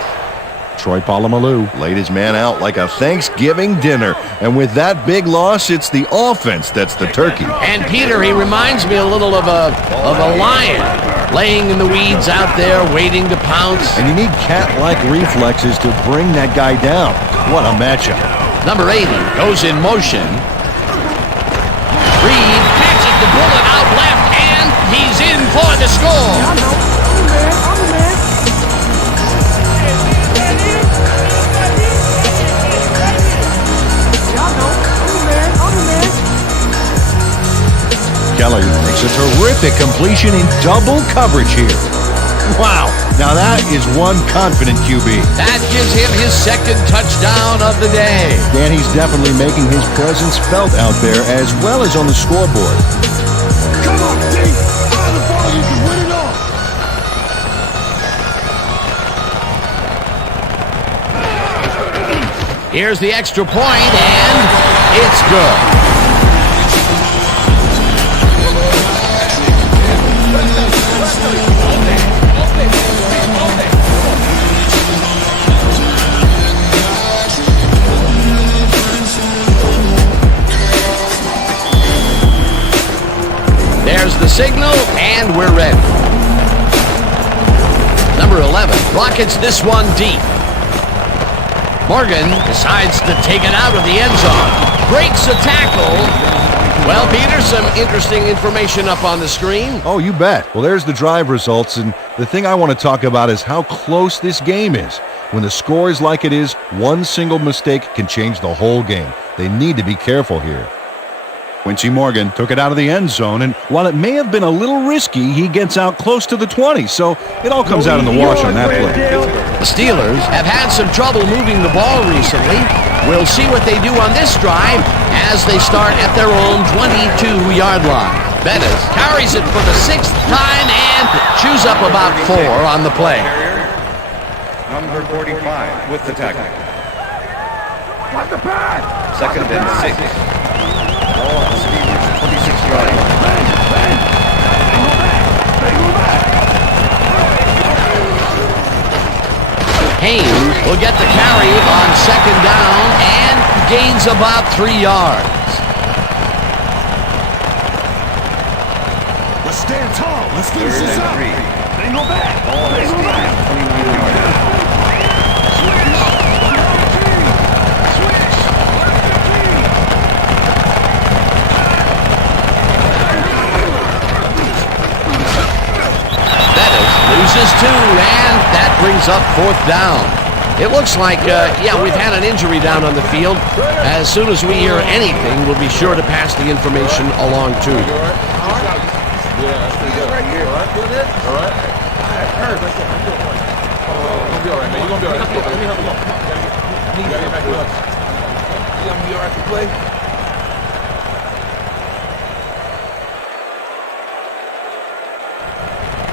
Troy Polamalu laid his man out like a Thanksgiving dinner. And with that big loss, it's the offense that's the turkey. And Peter, he reminds me a little of a lion. laying in the weeds out there, waiting to pounce. And you need cat-like reflexes to bring that guy down. What a matchup. Number 80 goes in motion. Reed catches the bullet out left, and he's in for the score. Kelly makes a terrific completion in double coverage here. Wow, now that is one confident QB. That gives him his second touchdown of the day. Dan, he's definitely making his presence felt out there as well as on the scoreboard. Come on, team. Fire the ball, you can win it all. Here's the extra point, and it's good. There's the signal, and we're ready. Number 11 rockets this one deep. Morgan decides to take it out of the end zone. Breaks a tackle. Well, Peter, some interesting information up on the screen. Oh, you bet. Well, there's the drive results, and the thing I want to talk about is how close this game is. When the score is like it is, one single mistake can change the whole game. They need to be careful here. Quincy Morgan took it out of the end zone, and While it may have been a little risky, he gets out close to the 20, so it all comes out in the wash on that play. The Steelers have had some trouble moving the ball recently. We'll see what they do on this drive as they start at their own 22-yard line. Bettis carries it for the 6th time and chews up about 4 on the play. Number 45 with the tackle. What the pass? Second and 6. Ball on the Steelers, 26-yard line. Haynes will get the carry on 2nd down and gains about 3 yards. Let's stand tall. Let's finish this up. 3. They go back. Ball on the Steelers, 29-yard line. Loses 2, and that brings up 4th down. It looks like, we've had an injury down on the field. As soon as we hear anything, we'll be sure to pass the information along to you. Yeah, that's pretty good. Right here. All right, feel this? All right. Hurt. You're gonna be all right, man. You're gonna be all right. Let's go. Let me help you. Come on. You gotta get back to us. You gonna be all right to play?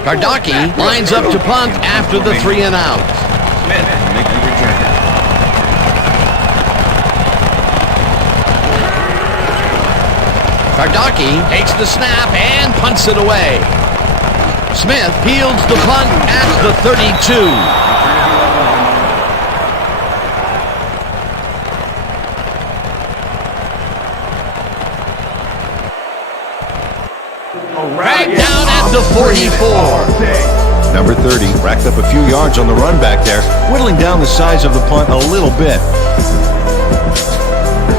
Kardaki lines up to punt after the 3 and out. Smith making the return. Kardaki takes the snap and punts it away. Smith fields the punt at the 32. Right down at the 44. Number 30 racked up a few yards on the run back there, whittling down the size of the punt a little bit.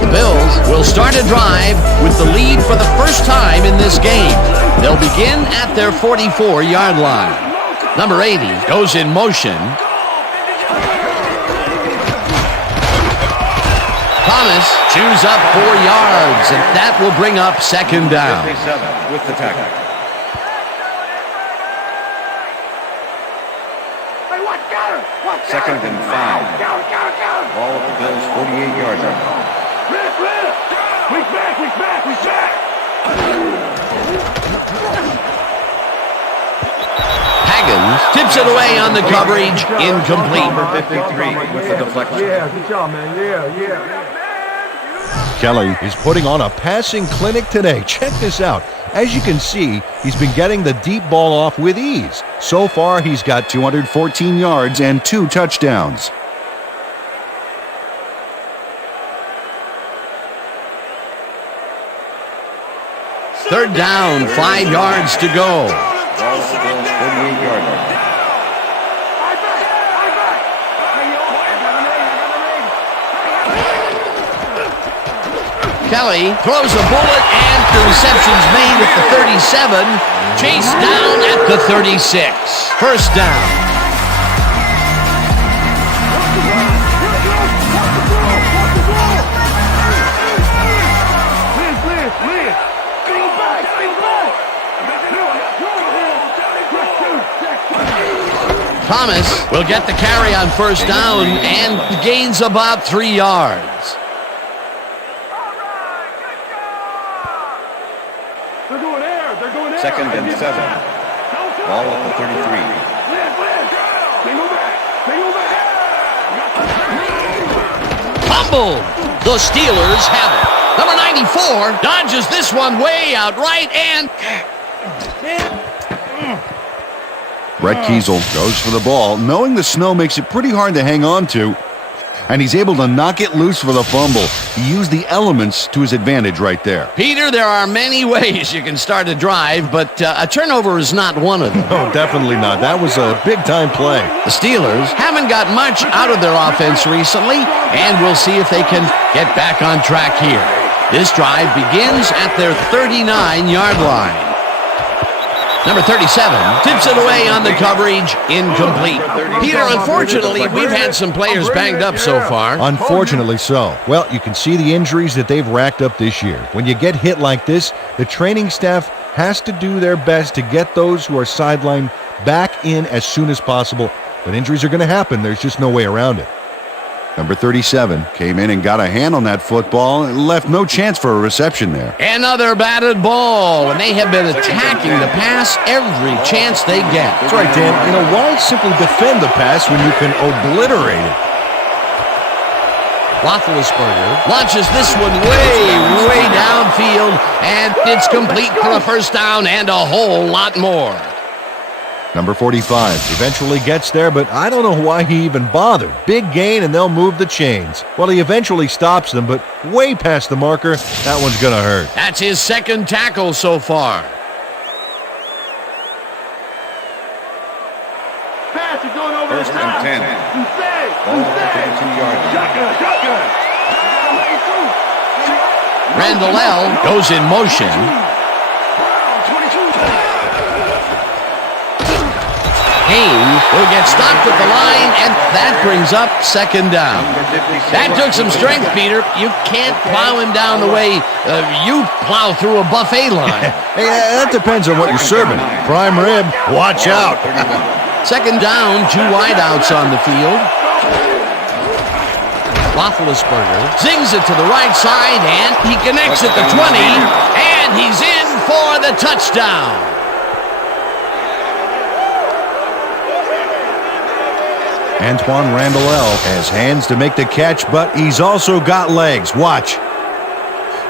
The Bills will start a drive with the lead for the first time in this game. They'll begin at their 44-yard line. Number 80 goes in motion. Thomas chews up 4 yards, and that will bring up 2nd down. 57 with the tackle. Second and 5. Ball at the Bills' 48-yard line. Haggins tips it away on the coverage, incomplete. Number 53 with the deflection. Good job, man. Yeah. Kelly is putting on a passing clinic today. Check this out. As you can see, he's been getting the deep ball off with ease. so far he's got 214 yards and 2 touchdowns. Third down, 5 yards to go. Ball at the 48-yard line. Kelly throws a bullet, and the reception's made at the 37. Chased down at the 36. First down. Thomas will get the carry on first down and gains about 3 yards. Second and 7. Ball at the 33. Fumbled. The Steelers have it. Number 94 dodges this one way out right, and Brett Kiesel goes for the ball, knowing the snow makes it pretty hard to hang on to, and he's able to knock it loose for the fumble. He used the elements to his advantage right there. Peter, there are many ways you can start a drive, but a turnover is not one of them. No, definitely not. That was a big-time play. The Steelers haven't got much out of their offense recently, and we'll see if they can get back on track here. This drive begins at their 39-yard line. Number 37 tips it away on the coverage, incomplete. Peter, unfortunately, we've had some players banged up so far. Unfortunately so. Well, you can see the injuries that they've racked up this year. When you get hit like this, the training staff has to do their best to get those who are sidelined back in as soon as possible. But injuries are going to happen. There's just no way around it. Number 37 came in and got a hand on that football and left no chance for a reception there. Another batted ball, and they have been attacking the pass every chance they get. That's right, Dan. You know, why simply defend the pass when you can obliterate it? Roethlisberger launches this one way downfield, and it's complete for a first down and a whole lot more. Number 45 eventually gets there, but I don't know why he even bothered. Big gain, and they'll move the chains. Well, he eventually stops them, but way past the marker. That one's going to hurt. That's his second tackle so far. First and 10. Ball at the 32-yard line. Randall L. goes in motion. Haynes will get stopped at the line, and that brings up second down. That took some strength, Peter. You can't plow him down the way you plow through a buffet line. Hey, that depends on what you're serving. Prime rib, watch out. Second down, 2 wideouts on the field. Roethlisberger zings it to the right side, and he connects at the 20, and he's in for the touchdown. Antoine Randall L. has hands to make the catch, but he's also got legs. Watch.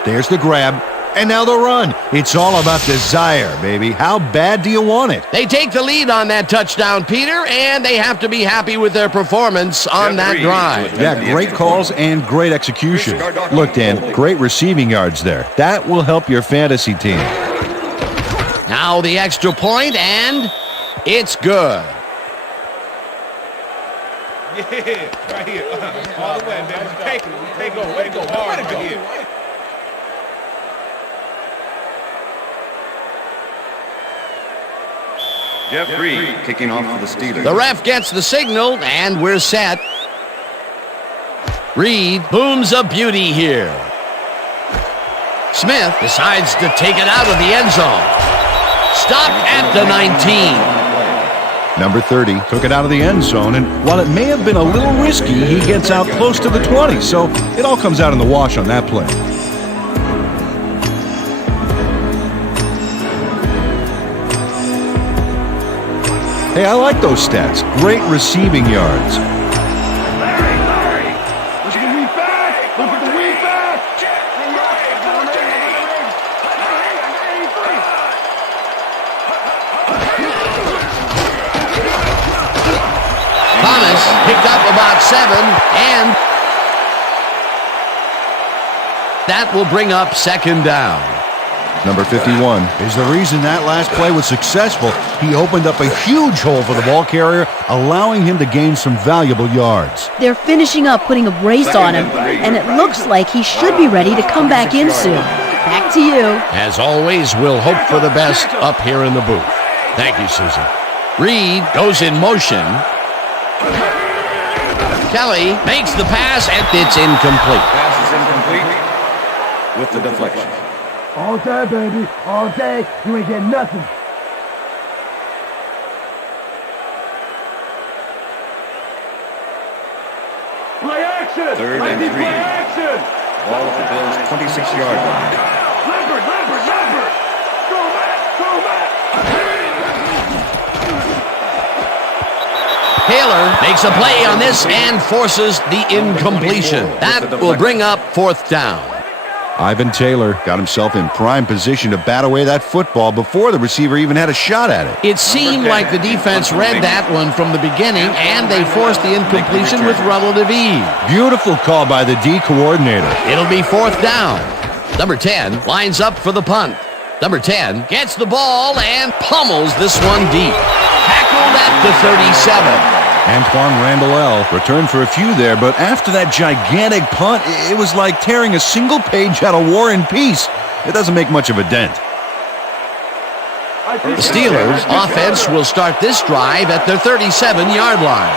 There's the grab, and now the run. It's all about desire, baby. How bad do you want it? They take the lead on that touchdown, Peter, and they have to be happy with their performance on that drive. Yeah, great calls and great execution. Look, Dan, great receiving yards there. That will help your fantasy team. Now the extra point, and it's good. Yeah, right here. All the way, man. We take it. We take over. Way to go hard right here. Jeff Reed kicking off for the Steelers. The ref gets the signal, and we're set. Reed booms a beauty here. Smith decides to take it out of the end zone. Stopped at the 19. Number 30 took it out of the end zone, and while it may have been a little risky, he gets out close to the 20, so it all comes out in the wash on that play. Hey, I like those stats. Great receiving yards. Thomas picked up about 7, and that will bring up second down. Number 51 is the reason that last play was successful. He opened up a huge hole for the ball carrier, allowing him to gain some valuable yards. They're finishing up putting a brace on him, and it looks like he should be ready to come back in soon. Back to you. As always, we'll hope for the best up here in the booth. Thank you, Susan. Reed goes in motion. Kelly makes the pass, and it's incomplete. Pass is incomplete with the deflection. All day, baby. All day. You ain't getting nothing. Play action! 3rd and 3. Play action! Ball at the Bills' 26-yard line. Lambert! Go back! Taylor makes a play on this and forces the incompletion. That will bring up 4th down. Ivan Taylor got himself in prime position to bat away that football before the receiver even had a shot at it. It seemed like the defense read that one from the beginning, and they forced the incompletion with relative ease. Beautiful call by the D coordinator. It'll be 4th down. Number 10 lines up for the punt. Number 10 gets the ball and pummels this one deep. Tackled at the 37. Antoine Randall returned for a few there, but after that gigantic punt, it was like tearing a single page out of War and Peace. It doesn't make much of a dent. The Steelers' offense will start this drive at their 37-yard line.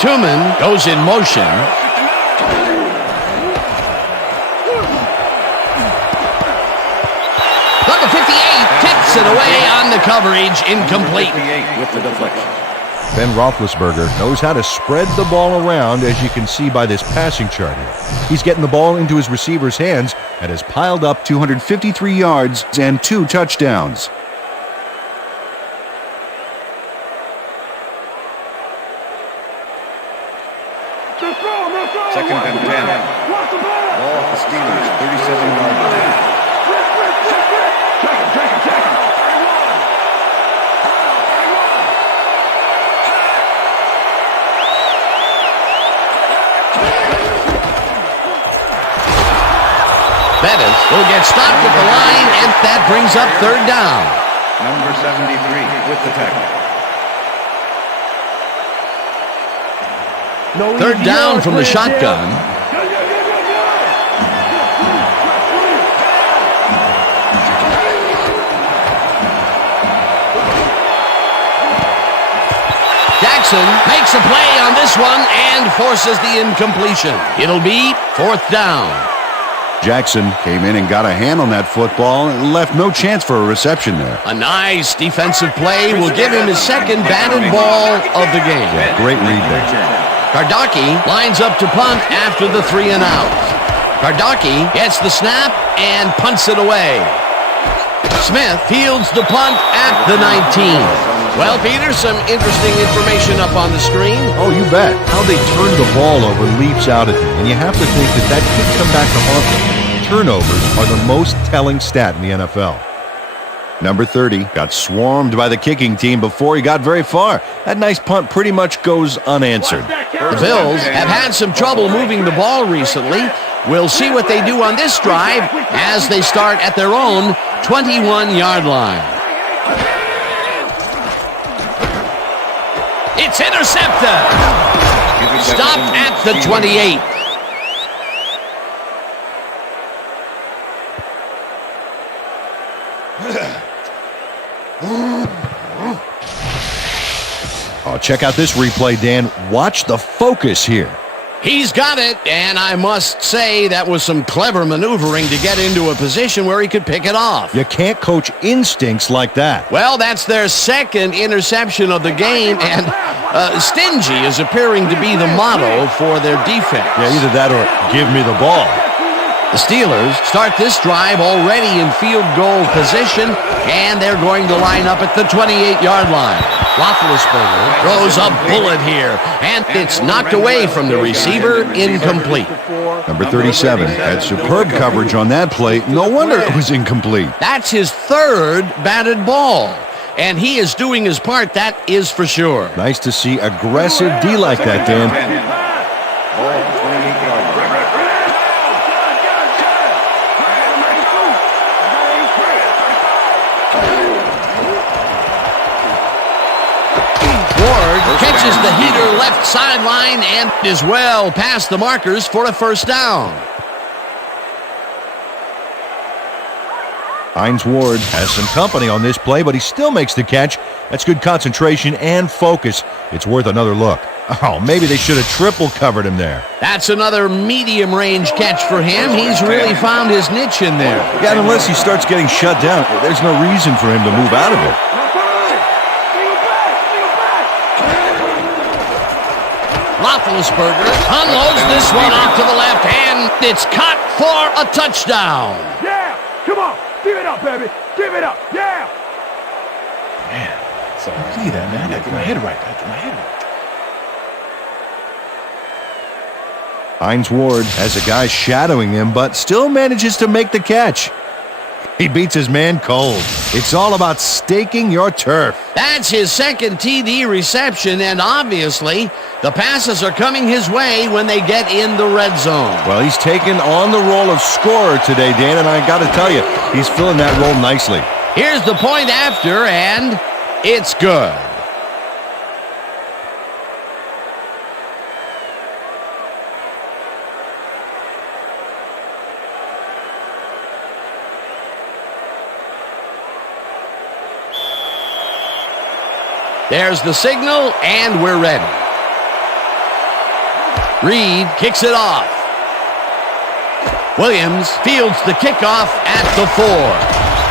Tuman goes in motion. Number 58 tips it away on the coverage, incomplete. 58 with the deflection. Ben Roethlisberger knows how to spread the ball around, as you can see by this passing chart here. He's getting the ball into his receiver's hands and has piled up 253 yards and 2 touchdowns. Second and 10. Ball at the Steelers' 37-yard line. Bettis will get stopped at the line, and that brings up 3rd down. Number 73 with the tackle. 3rd down from the shotgun. Jackson makes a play on this one and forces the incompletion. It'll be 4th down. Jackson came in and got a hand on that football and left no chance for a reception there. A nice defensive play will give him his 2nd batted ball of the game. Yeah, great read there. Kardaki lines up to punt after the 3 and out. Kardaki gets the snap and punts it away. Smith fields the punt at the 19. Well, Peter, some interesting information up on the screen. Oh, you bet. How they turn the ball over leaps out at them, and you have to think that could come back to haunt them. Turnovers are the most telling stat in the NFL. Number 30 got swarmed by the kicking team before he got very far. That nice punt pretty much goes unanswered. The Bills have had some trouble moving the ball recently. We'll see what they do on this drive as they start at their own 21-yard line. It's intercepted. Stopped at the 28. Oh, check out this replay, Dan. Watch the focus here. He's got it, and I must say that was some clever maneuvering to get into a position where he could pick it off. You can't coach instincts like that. Well, that's their 2nd interception of the game, and stingy is appearing to be the motto for their defense. Yeah, either that or give me the ball. The Steelers start this drive already in field goal position, and they're going to line up at the 28-yard line. Roethlisberger throws a bullet here, and it's knocked away from the receiver, incomplete. Number 37 had superb coverage on that play. No wonder it was incomplete. That's his 3rd batted ball, and he is doing his part, that is for sure. Nice to see aggressive D like that, Dan. Ball at the 28-yard line. Reaches the heater left sideline and is well past the markers for a first down. Hines Ward has some company on this play, but he still makes the catch. That's good concentration and focus. It's worth another look. Oh, maybe they should have triple covered him there. That's another medium range catch for him. He's really found his niche in there. Yeah, and unless he starts getting shut down, there's no reason for him to move out of it. Roethlisberger unloads this one off to the left, and it's caught for a touchdown. Yeah! Come on! Give it up, baby! Give it up! Yeah! Man, so look at that, man. I gotta get my head right. Hines Ward has a guy shadowing him, but still manages to make the catch. He beats his man cold. It's all about staking your turf. That's his second TD reception, and obviously the passes are coming his way when they get in the red zone. Well, he's taken on the role of scorer today, Dan, and I got to tell you, he's filling that role nicely. Here's the point after, and it's good. There's the signal, and we're ready. Reed kicks it off. Williams fields the kickoff at the 4.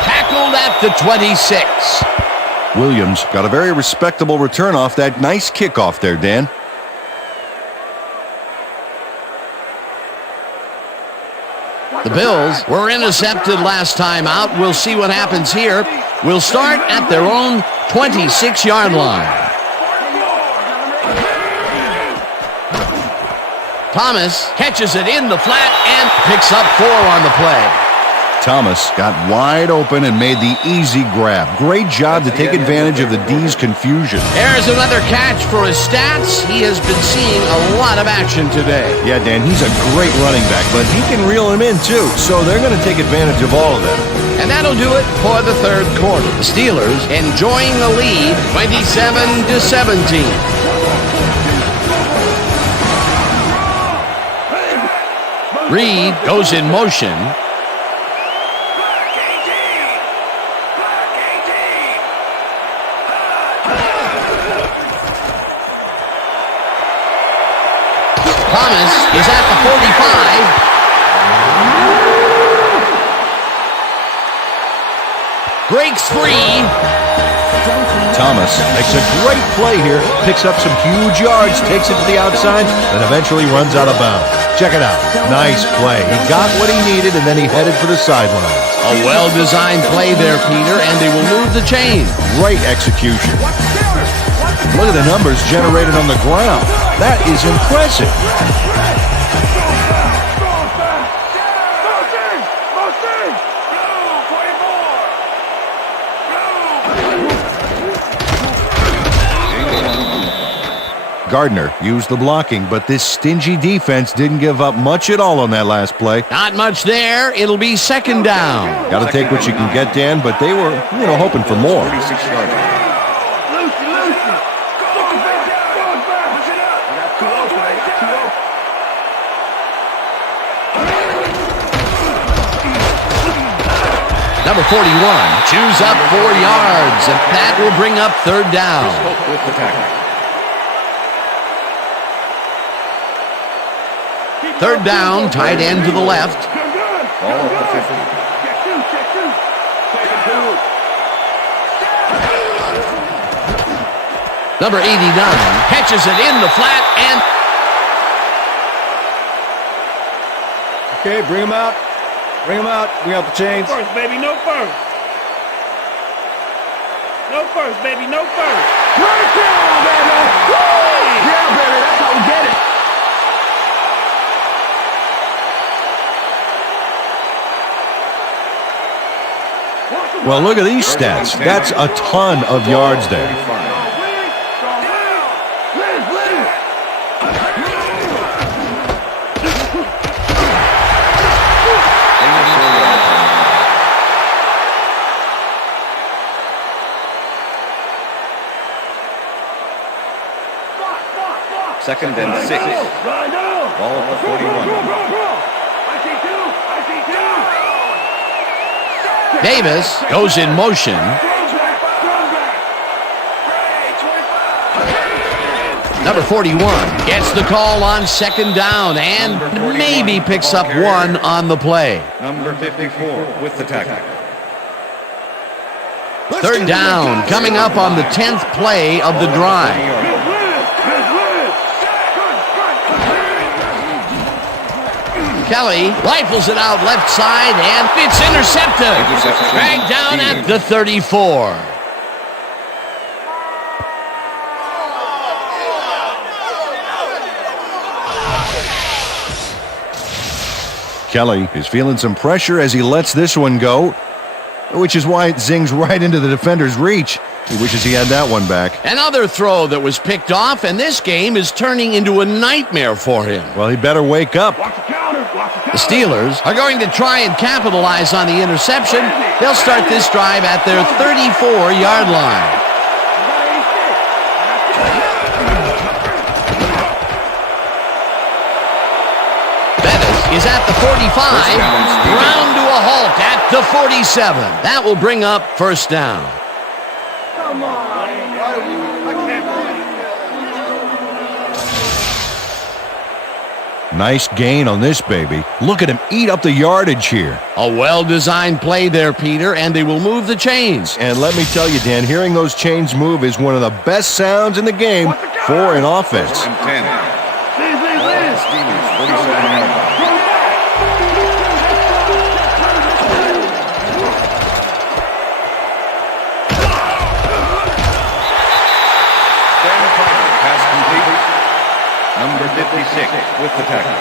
Tackled at the 26. Williams got a very respectable return off that nice kickoff there, Dan. The Bills were intercepted last time out. We'll see what happens here. We'll start at their own 26-yard line. Thomas catches it in the flat and picks up 4 on the play. Thomas got wide open and made the easy grab. Great job to take advantage of the D's confusion. There's another catch for his stats. He has been seeing a lot of action today. Yeah, Dan, he's a great running back, but he can reel him in too, so they're going to take advantage of all of that. And that'll do it for the third quarter. The Steelers enjoying the lead, 27-17. Reed goes in motion. Thomas is at the 45. Breaks free. Thomas makes a great play here, picks up some huge yards, takes it to the outside, and eventually runs out of bounds. Check it out. Nice play. He got what he needed, and then he headed for the sidelines. A well-designed play there, Peter, and they will move the chain. Great execution. Look at the numbers generated on the ground. That is impressive. Gardner used the blocking, but this stingy defense didn't give up much at all on that last play. Not much there. It'll be second down. Got to take what you can get, Dan, but they were, hoping for more. 36 yards. Number 41 chews up 4 yards, and that will bring up third down. With the tackle. Third down, tight end to the left. Ball at the 50. Number 89 catches it in the flat and... Okay, bring him out. Bring him out. Bring out the chains. First, baby, no first. No first, baby, no first. Right there, baby! Woo! Yeah, baby, that's how we get it. Well, look at these stats. That's a ton of yards there. Second and 6. Ball at the 41. Davis goes in motion. Number 41 gets the call on second down and maybe picks up one on the play. Number 54 with the tackle. Third down coming up on the 10th play of the drive. Kelly rifles it out left side and it's intercepted. Dragged down at the 34. Kelly is feeling some pressure as he lets this one go, which is why it zings right into the defender's reach. He wishes he had that one back. Another throw that was picked off, and this game is turning into a nightmare for him. Well, he better wake up. The Steelers are going to try and capitalize on the interception. They'll start this drive at their 34-yard line. Is at the 45, ground to a halt at the 47. That will bring up first down. Come on. Nice gain on this baby. Look at him eat up the yardage here. A well-designed play there, Peter, and they will move the chains. And let me tell you, Dan, hearing those chains move is one of the best sounds in the game for an offense. 10. Steelers, 47 yards. Number 56 with the tackle.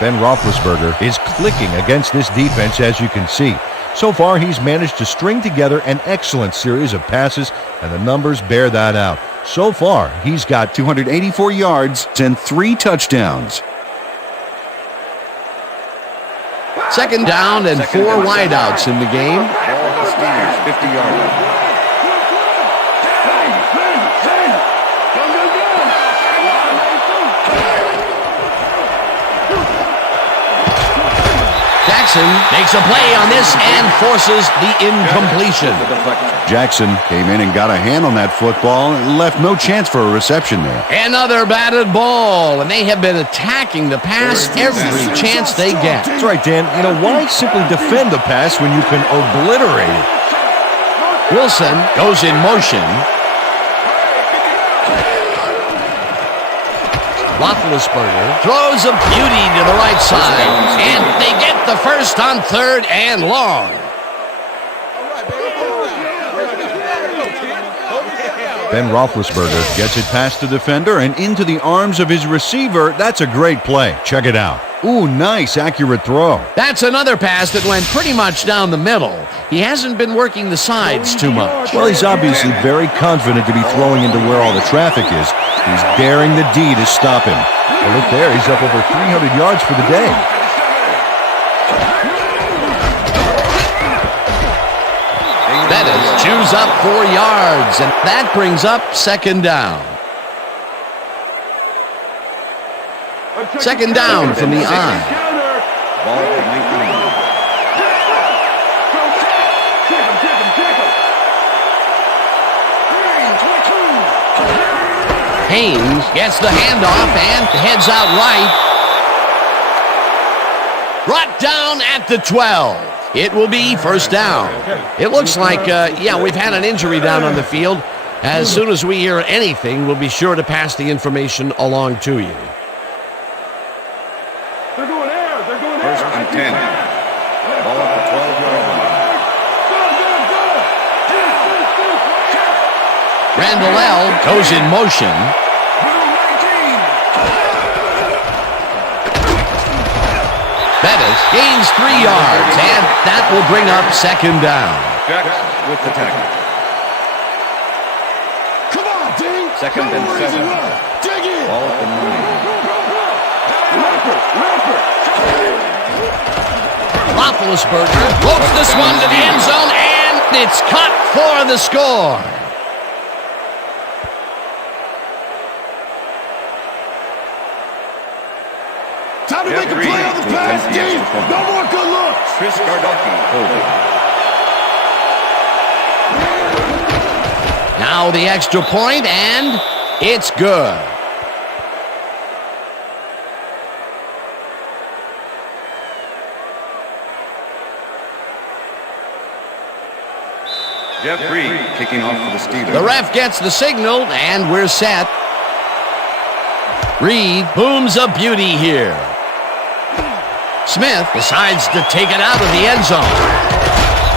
Ben Roethlisberger is clicking against this defense, as you can see. So far, he's managed to string together an excellent series of passes, and the numbers bear that out. So far, he's got 284 yards and 3 touchdowns. Second down and 4 wideouts in the game. Steelers, 50-yard line. Jackson makes a play on this and forces the incompletion. Jackson came in and got a hand on that football and left no chance for a reception there. Another batted ball, and they have been attacking the pass every chance they get. That's right, Dan. You know, why simply defend the pass when you can obliterate it? Wilson goes in motion. Roethlisberger throws a beauty to the right side, and they get the first on third and long. Ben Roethlisberger gets it past the defender and into the arms of his receiver. That's a great play. Check it out. Ooh, nice, accurate throw. That's another pass that went pretty much down the middle. He hasn't been working the sides too much. Well, he's obviously very confident to be throwing into where all the traffic is. He's daring the D to stop him. Well, look there, he's up over 300 yards for the day. Bettis chews up 4 yards, and that brings up second down. Second down from the eye. Ball at 19. Haynes gets the handoff and heads out right. Brought down at the 12. It will be first down. It looks like, we've had an injury down on the field. As soon as we hear anything, we'll be sure to pass the information along to you. First and 10. Ball at the 12-yard line. Randall L. goes in motion. Bettis gains 3 yards, and that will bring up second down. Jackson with the tackle. Come on, D. Second and 7. Dig in. Ball at the 9. Roethlisberger floats this one to the end zone, and it's caught for the score. to make a play on the pass, team. No more good looks. Chris Gardocki, holding. Now the extra point, and it's good. Jeff Reed kicking off for the Steelers. The ref gets the signal, and we're set. Reed booms a beauty here. Smith decides to take it out of the end zone.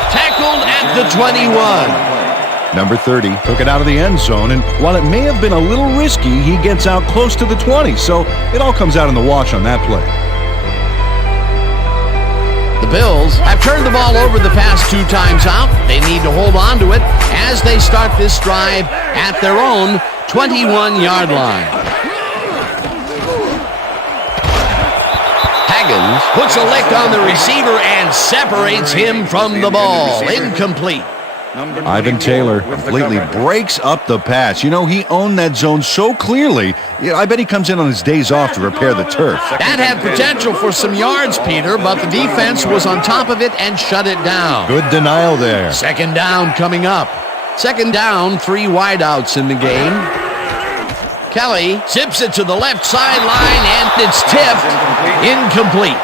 Tackled at the 21. Number 30 took it out of the end zone, and while it may have been a little risky, he gets out close to the 20, so it all comes out in the wash on that play. The Bills have turned the ball over the past 2 times out. They need to hold on to it as they start this drive at their own 21-yard line. Haggins puts a lick on the receiver and separates him from the ball. Incomplete. Ivan Taylor completely breaks up the pass. You know, he owned that zone so clearly. Yeah, I bet he comes in on his days off to repair the turf. That had potential for some yards, Peter, but the defense was on top of it and shut it down. Good denial there. Second down coming up. Second down, 3 wideouts in the game. Kelly zips it to the left sideline, and it's tipped. Incomplete.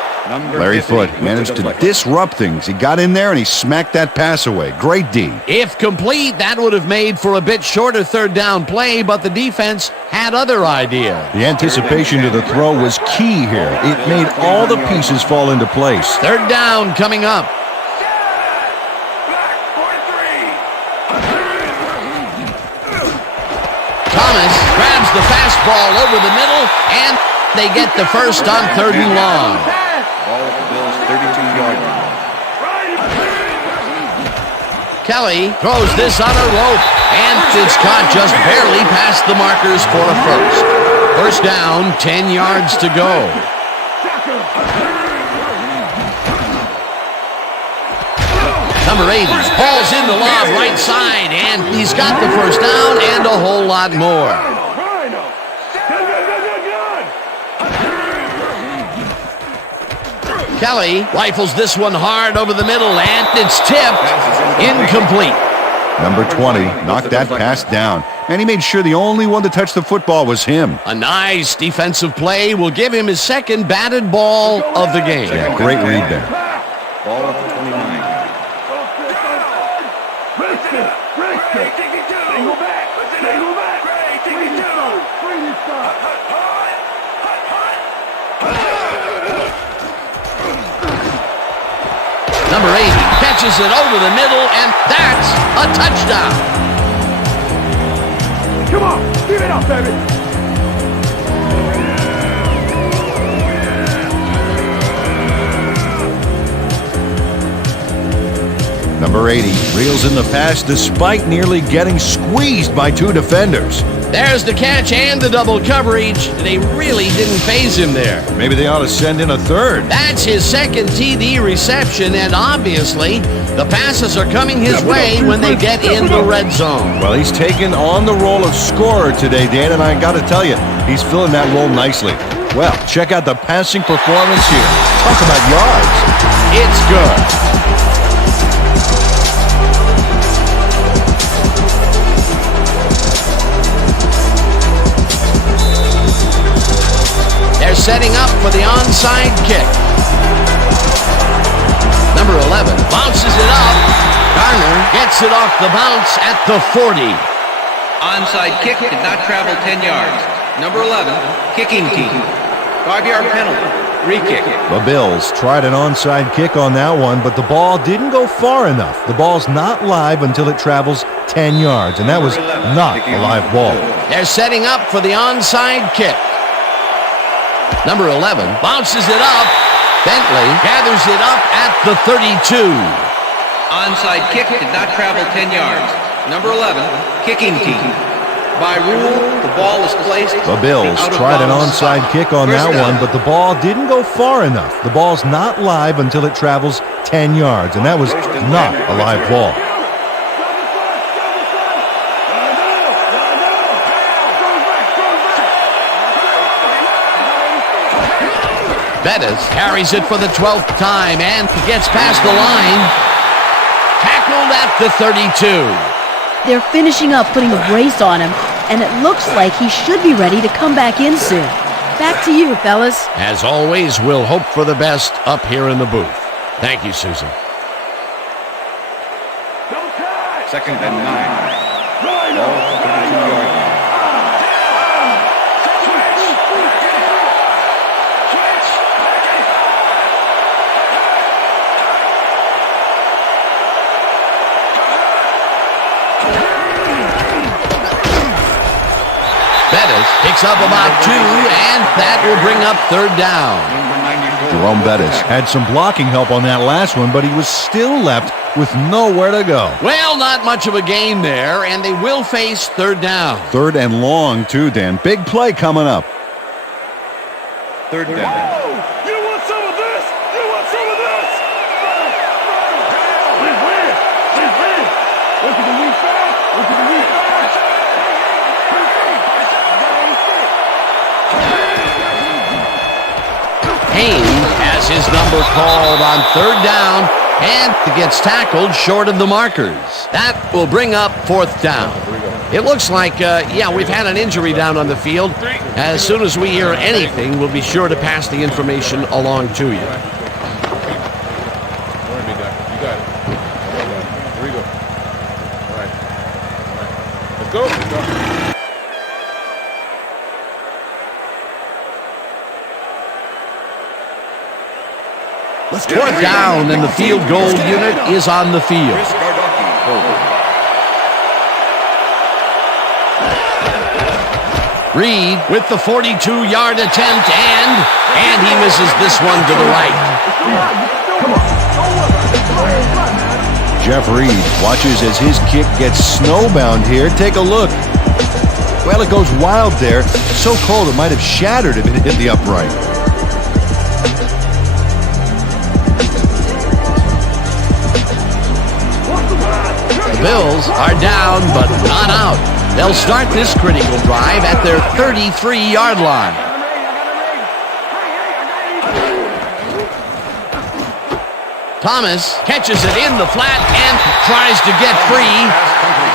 Larry Foote managed to disrupt things. He got in there and he smacked that pass away. Great D. If complete, that would have made for a bit shorter third down play, but the defense had other ideas. The anticipation to the throw was key here. It made all the pieces fall into place. Third down coming up. Thomas grabs the fastball over the middle, and they get the first on 3rd and long. Ball at the Bills' 32-yard line. Kelly throws this on a rope, and it's caught just barely past the markers for a first. First down, 10 yards to go. Number 80 balls in the lob right side, and he's got the first down and a whole lot more. Kelly rifles this one hard over the middle, and it's tipped. Incomplete. Number 20 knocked that pass down, and he made sure the only one to touch the football was him. A nice defensive play will give him his second batted ball of the game. Yeah, great read there. Ball at the 29. Number 80 catches it over the middle, and that's a touchdown. Come on, give it up, baby. Number 80 reels in the pass despite nearly getting squeezed by 2 defenders. There's the catch and the double coverage. They really didn't phase him there. Maybe they ought to send in a third. That's his second TD reception, and obviously the passes are coming his way when they get in the red zone. Well, he's taken on the role of scorer today, Dan, and I got to tell you, he's filling that role nicely. Well, check out the passing performance here. Talk about yards. It's good. They're setting up for the onside kick. Number 11 bounces it up. Garner gets it off the bounce at the 40. Onside kick did not travel 10 yards. Number 11, kicking team. 5-yard penalty. Re-kick. The Bills tried an onside kick on that one, but the ball didn't go far enough. The ball's not live until it travels 10 yards, and that was not a live ball. They're setting up for the onside kick. Number 11 bounces it up. Bentley gathers it up at the 32. Onside kick did not travel 10 yards. Number 11, kicking team. By rule, the ball is placed. The Bills tried an onside kick on that one, but the ball didn't go far enough. The ball's not live until it travels 10 yards, and that was not a live ball. Bettis carries it for the 12th time and gets past the line. Tackled at the 32. They're finishing up putting a brace on him, and it looks like he should be ready to come back in soon. Back to you, fellas. As always, we'll hope for the best up here in the booth. Thank you, Susan. 2nd and 9. Ball 32-yard line. Bettis picks up about 2, and that will bring up 3rd down. Jerome Bettis had some blocking help on that last one, but he was still left with nowhere to go. Well, not much of a gain there, and they will face 3rd down. 3rd and long, too, Dan. Big play coming up. 3rd down. You want some of this? You want some of this? Win. Look at the weak back. Look at the weak back. Haynes has his number called on 3rd down and gets tackled short of the markers. That will bring up 4th down. It looks like, we've had an injury down on the field. As soon as we hear anything, we'll be sure to pass the information along to you. You got it. Here we go. All right. Let's go. Let's 4th down, and the field goal unit is on the field. Reed with the 42-yard attempt, and he misses this one to the right. Jeff Reed watches as his kick gets snowbound here. Take a look. Well, it goes wild there. So cold it might have shattered if it hit the upright. The Bills are down, but not out. They'll start this critical drive at their 33-yard line. Thomas catches it in the flat and tries to get free.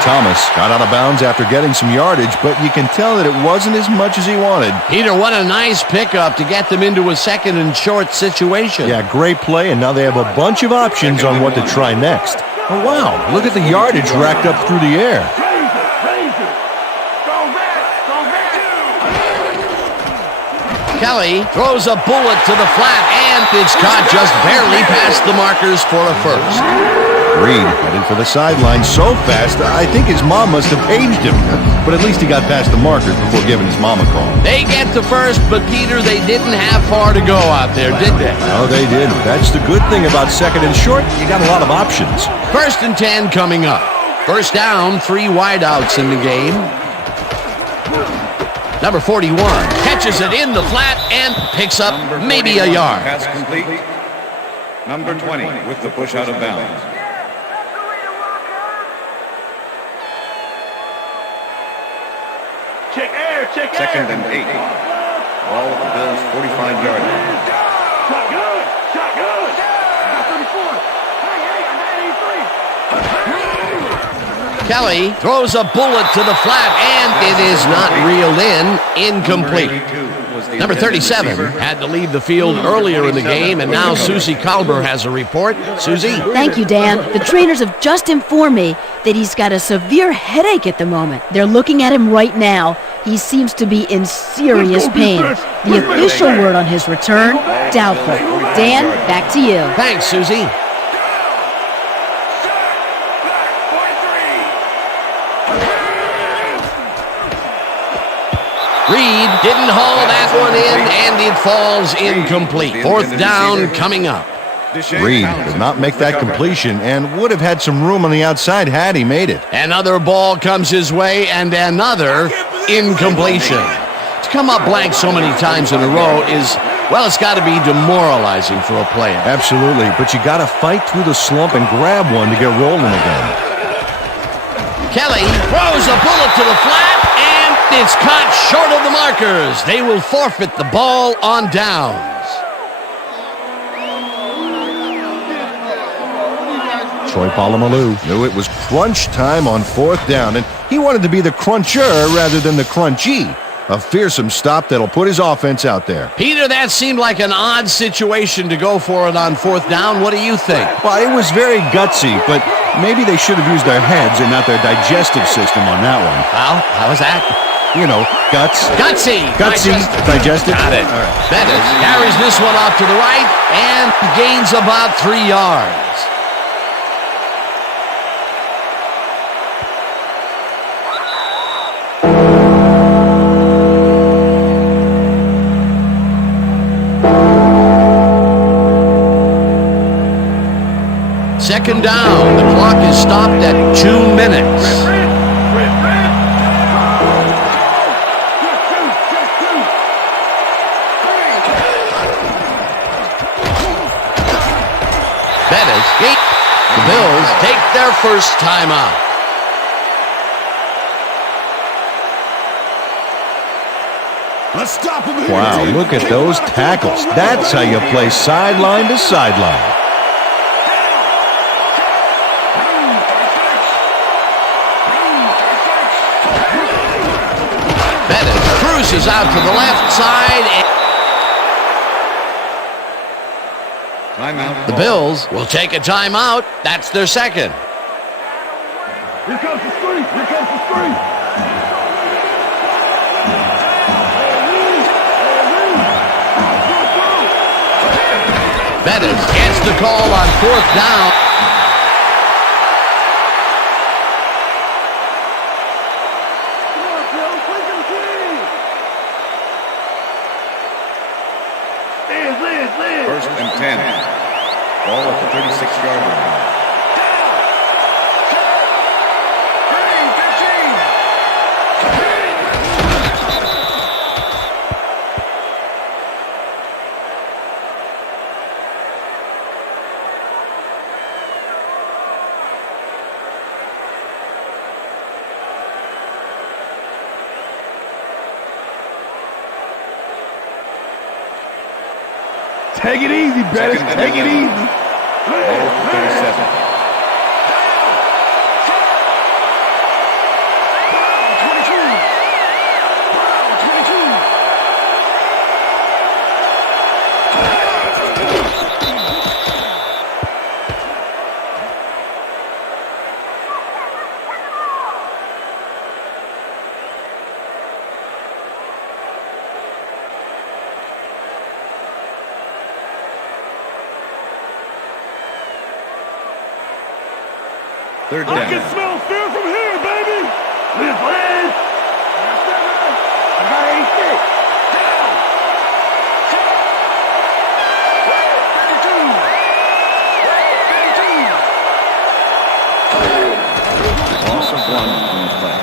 Thomas got out of bounds after getting some yardage, but you can tell that it wasn't as much as he wanted. Peter, what a nice pickup to get them into a 2nd and short situation. Yeah, great play, and now they have a bunch of options on what to try next. Oh, wow, look at the yardage racked up through the air. Kelly throws a bullet to the flat, and it's caught just barely past the markers for a first. Reed headed for the sideline so fast, I think his mom must have paged him. But at least he got past the markers before giving his mom a call. They get to first, but Peter, they didn't have far to go out there, did they? No, they didn't. That's the good thing about 2nd and short. You got a lot of options. 1st and 10 coming up. 1st down, 3 wideouts in the game. Number 41 catches it in the flat and picks up maybe a yard. Pass complete. Number 20 with the push out of bounds. Check air. 2nd and 8. Ball at the Bills' 45-yard line. Shot good. Got 34. Hey, I got 83. Kelly throws a bullet to the flat, and it is not reeled in. Incomplete. Number 37 had to leave the field earlier in the game, and now Susie Kalber has a report. Susie? Thank you, Dan. The trainers have just informed me that he's got a severe headache at the moment. They're looking at him right now. He seems to be in serious pain. The official word on his return, doubtful. Dan, back to you. Thanks, Susie. Reed didn't haul that one in, and it falls incomplete. 4th down coming up. Reed did not make that completion and would have had some room on the outside had he made it. Another ball comes his way, and another incompletion. To come up blank so many times in a row is, well, it's got to be demoralizing for a player. Absolutely, but you got to fight through the slump and grab one to get rolling again. Kelly throws a bullet to the flat, and it's caught short of the markers. They will forfeit the ball on downs. Troy Polamalu knew it was crunch time on 4th down, and he wanted to be the cruncher rather than the crunchy. A fearsome stop that'll put his offense out there. Peter, that seemed like an odd situation to go for it on 4th down. What do you think? Well, it was very gutsy, but maybe they should have used their heads and not their digestive system on that one. How was that? You know, guts. Gutsy. Digestive. Got it. All right. Bettis carries this one off to the right and gains about 3 yards. Second down. The clock is stopped at 2 minutes. Bettis. The Bills take their first timeout. Let's stop him here. Wow, look at those tackles. That's how you play sideline to sideline. Is out to the left side. Timeout. The Bills will take a timeout. That's their second. Here comes the street. Here comes the street. Bettis gets the call on 4th down. First and 10. Ball at the 36-yard line. Take it easy, Bettis. Take it easy. Ball at the 37. Third down. I can smell fear from here, baby. Liz. I got 8-6. Loss of 1 on the play.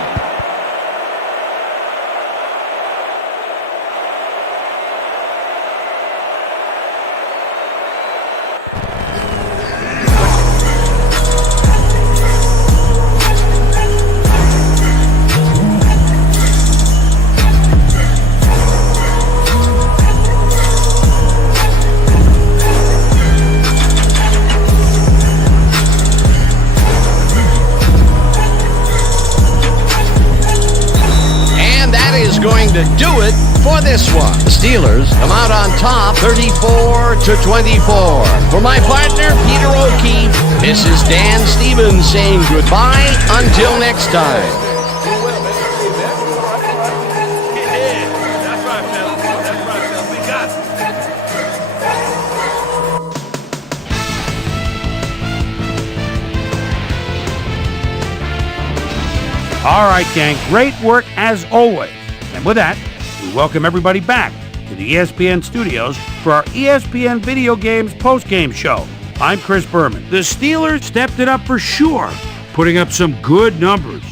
Going to do it for this one. The Steelers come out on top 34-24. For my partner, Peter O'Keefe, this is Dan Stevens saying goodbye until next time. That's right, fellas. That's right, fellas. We got it. All right, gang. Great work as always. And with that, we welcome everybody back to the ESPN studios for our ESPN Video Games postgame show. I'm Chris Berman. The Steelers stepped it up for sure, putting up some good numbers.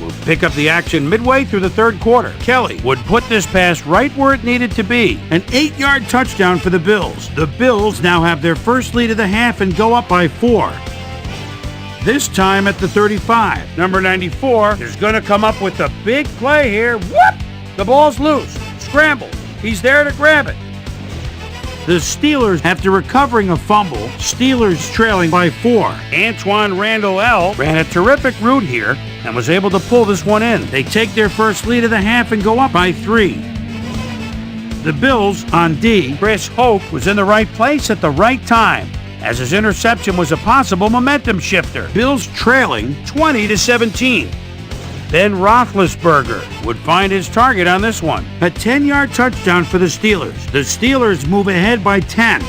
We'll pick up the action midway through the third quarter. Kelly would put this pass right where it needed to be. An 8-yard touchdown for the Bills. The Bills now have their first lead of the half and go up by 4. This time at the 35. Number 94 is going to come up with a big play here. Whoop! The ball's loose. Scramble. He's there to grab it. The Steelers, after recovering a fumble, Steelers trailing by 4. Antoine Randall L. ran a terrific route here and was able to pull this one in. They take their first lead of the half and go up by 3. The Bills on D. Chris Hoke was in the right place at the right time, as his interception was a possible momentum shifter. Bills trailing 20-17. Ben Roethlisberger would find his target on this one. A 10-yard touchdown for the Steelers. The Steelers move ahead by 10.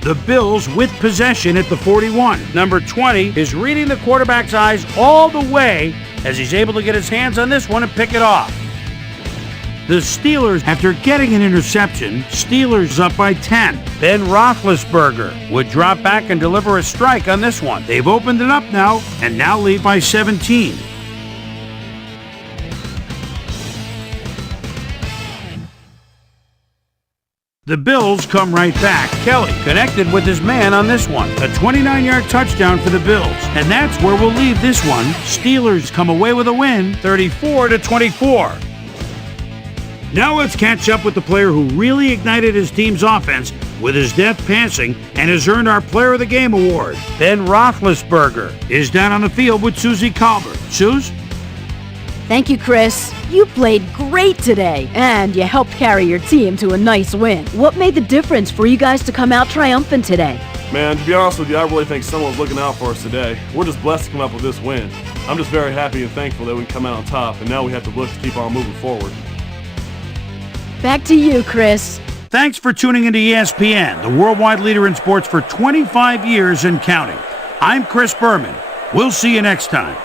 The Bills with possession at the 41. Number 20 is reading the quarterback's eyes all the way as he's able to get his hands on this one and pick it off. The Steelers, after getting an interception, Steelers up by 10. Ben Roethlisberger would drop back and deliver a strike on this one. They've opened it up now and now lead by 17. The Bills come right back. Kelly connected with his man on this one. A 29-yard touchdown for the Bills. And that's where we'll leave this one. Steelers come away with a win, 34-24. Now let's catch up with the player who really ignited his team's offense with his deft passing and has earned our Player of the Game award. Ben Roethlisberger is down on the field with Susie Colbert. Suze? Thank you, Chris. You played great today, and you helped carry your team to a nice win. What made the difference for you guys to come out triumphant today? Man, to be honest with you, I really think someone's looking out for us today. We're just blessed to come up with this win. I'm just very happy and thankful that we come out on top, and now we have to look to keep on moving forward. Back to you, Chris. Thanks for tuning into ESPN, the worldwide leader in sports for 25 years and counting. I'm Chris Berman. We'll see you next time.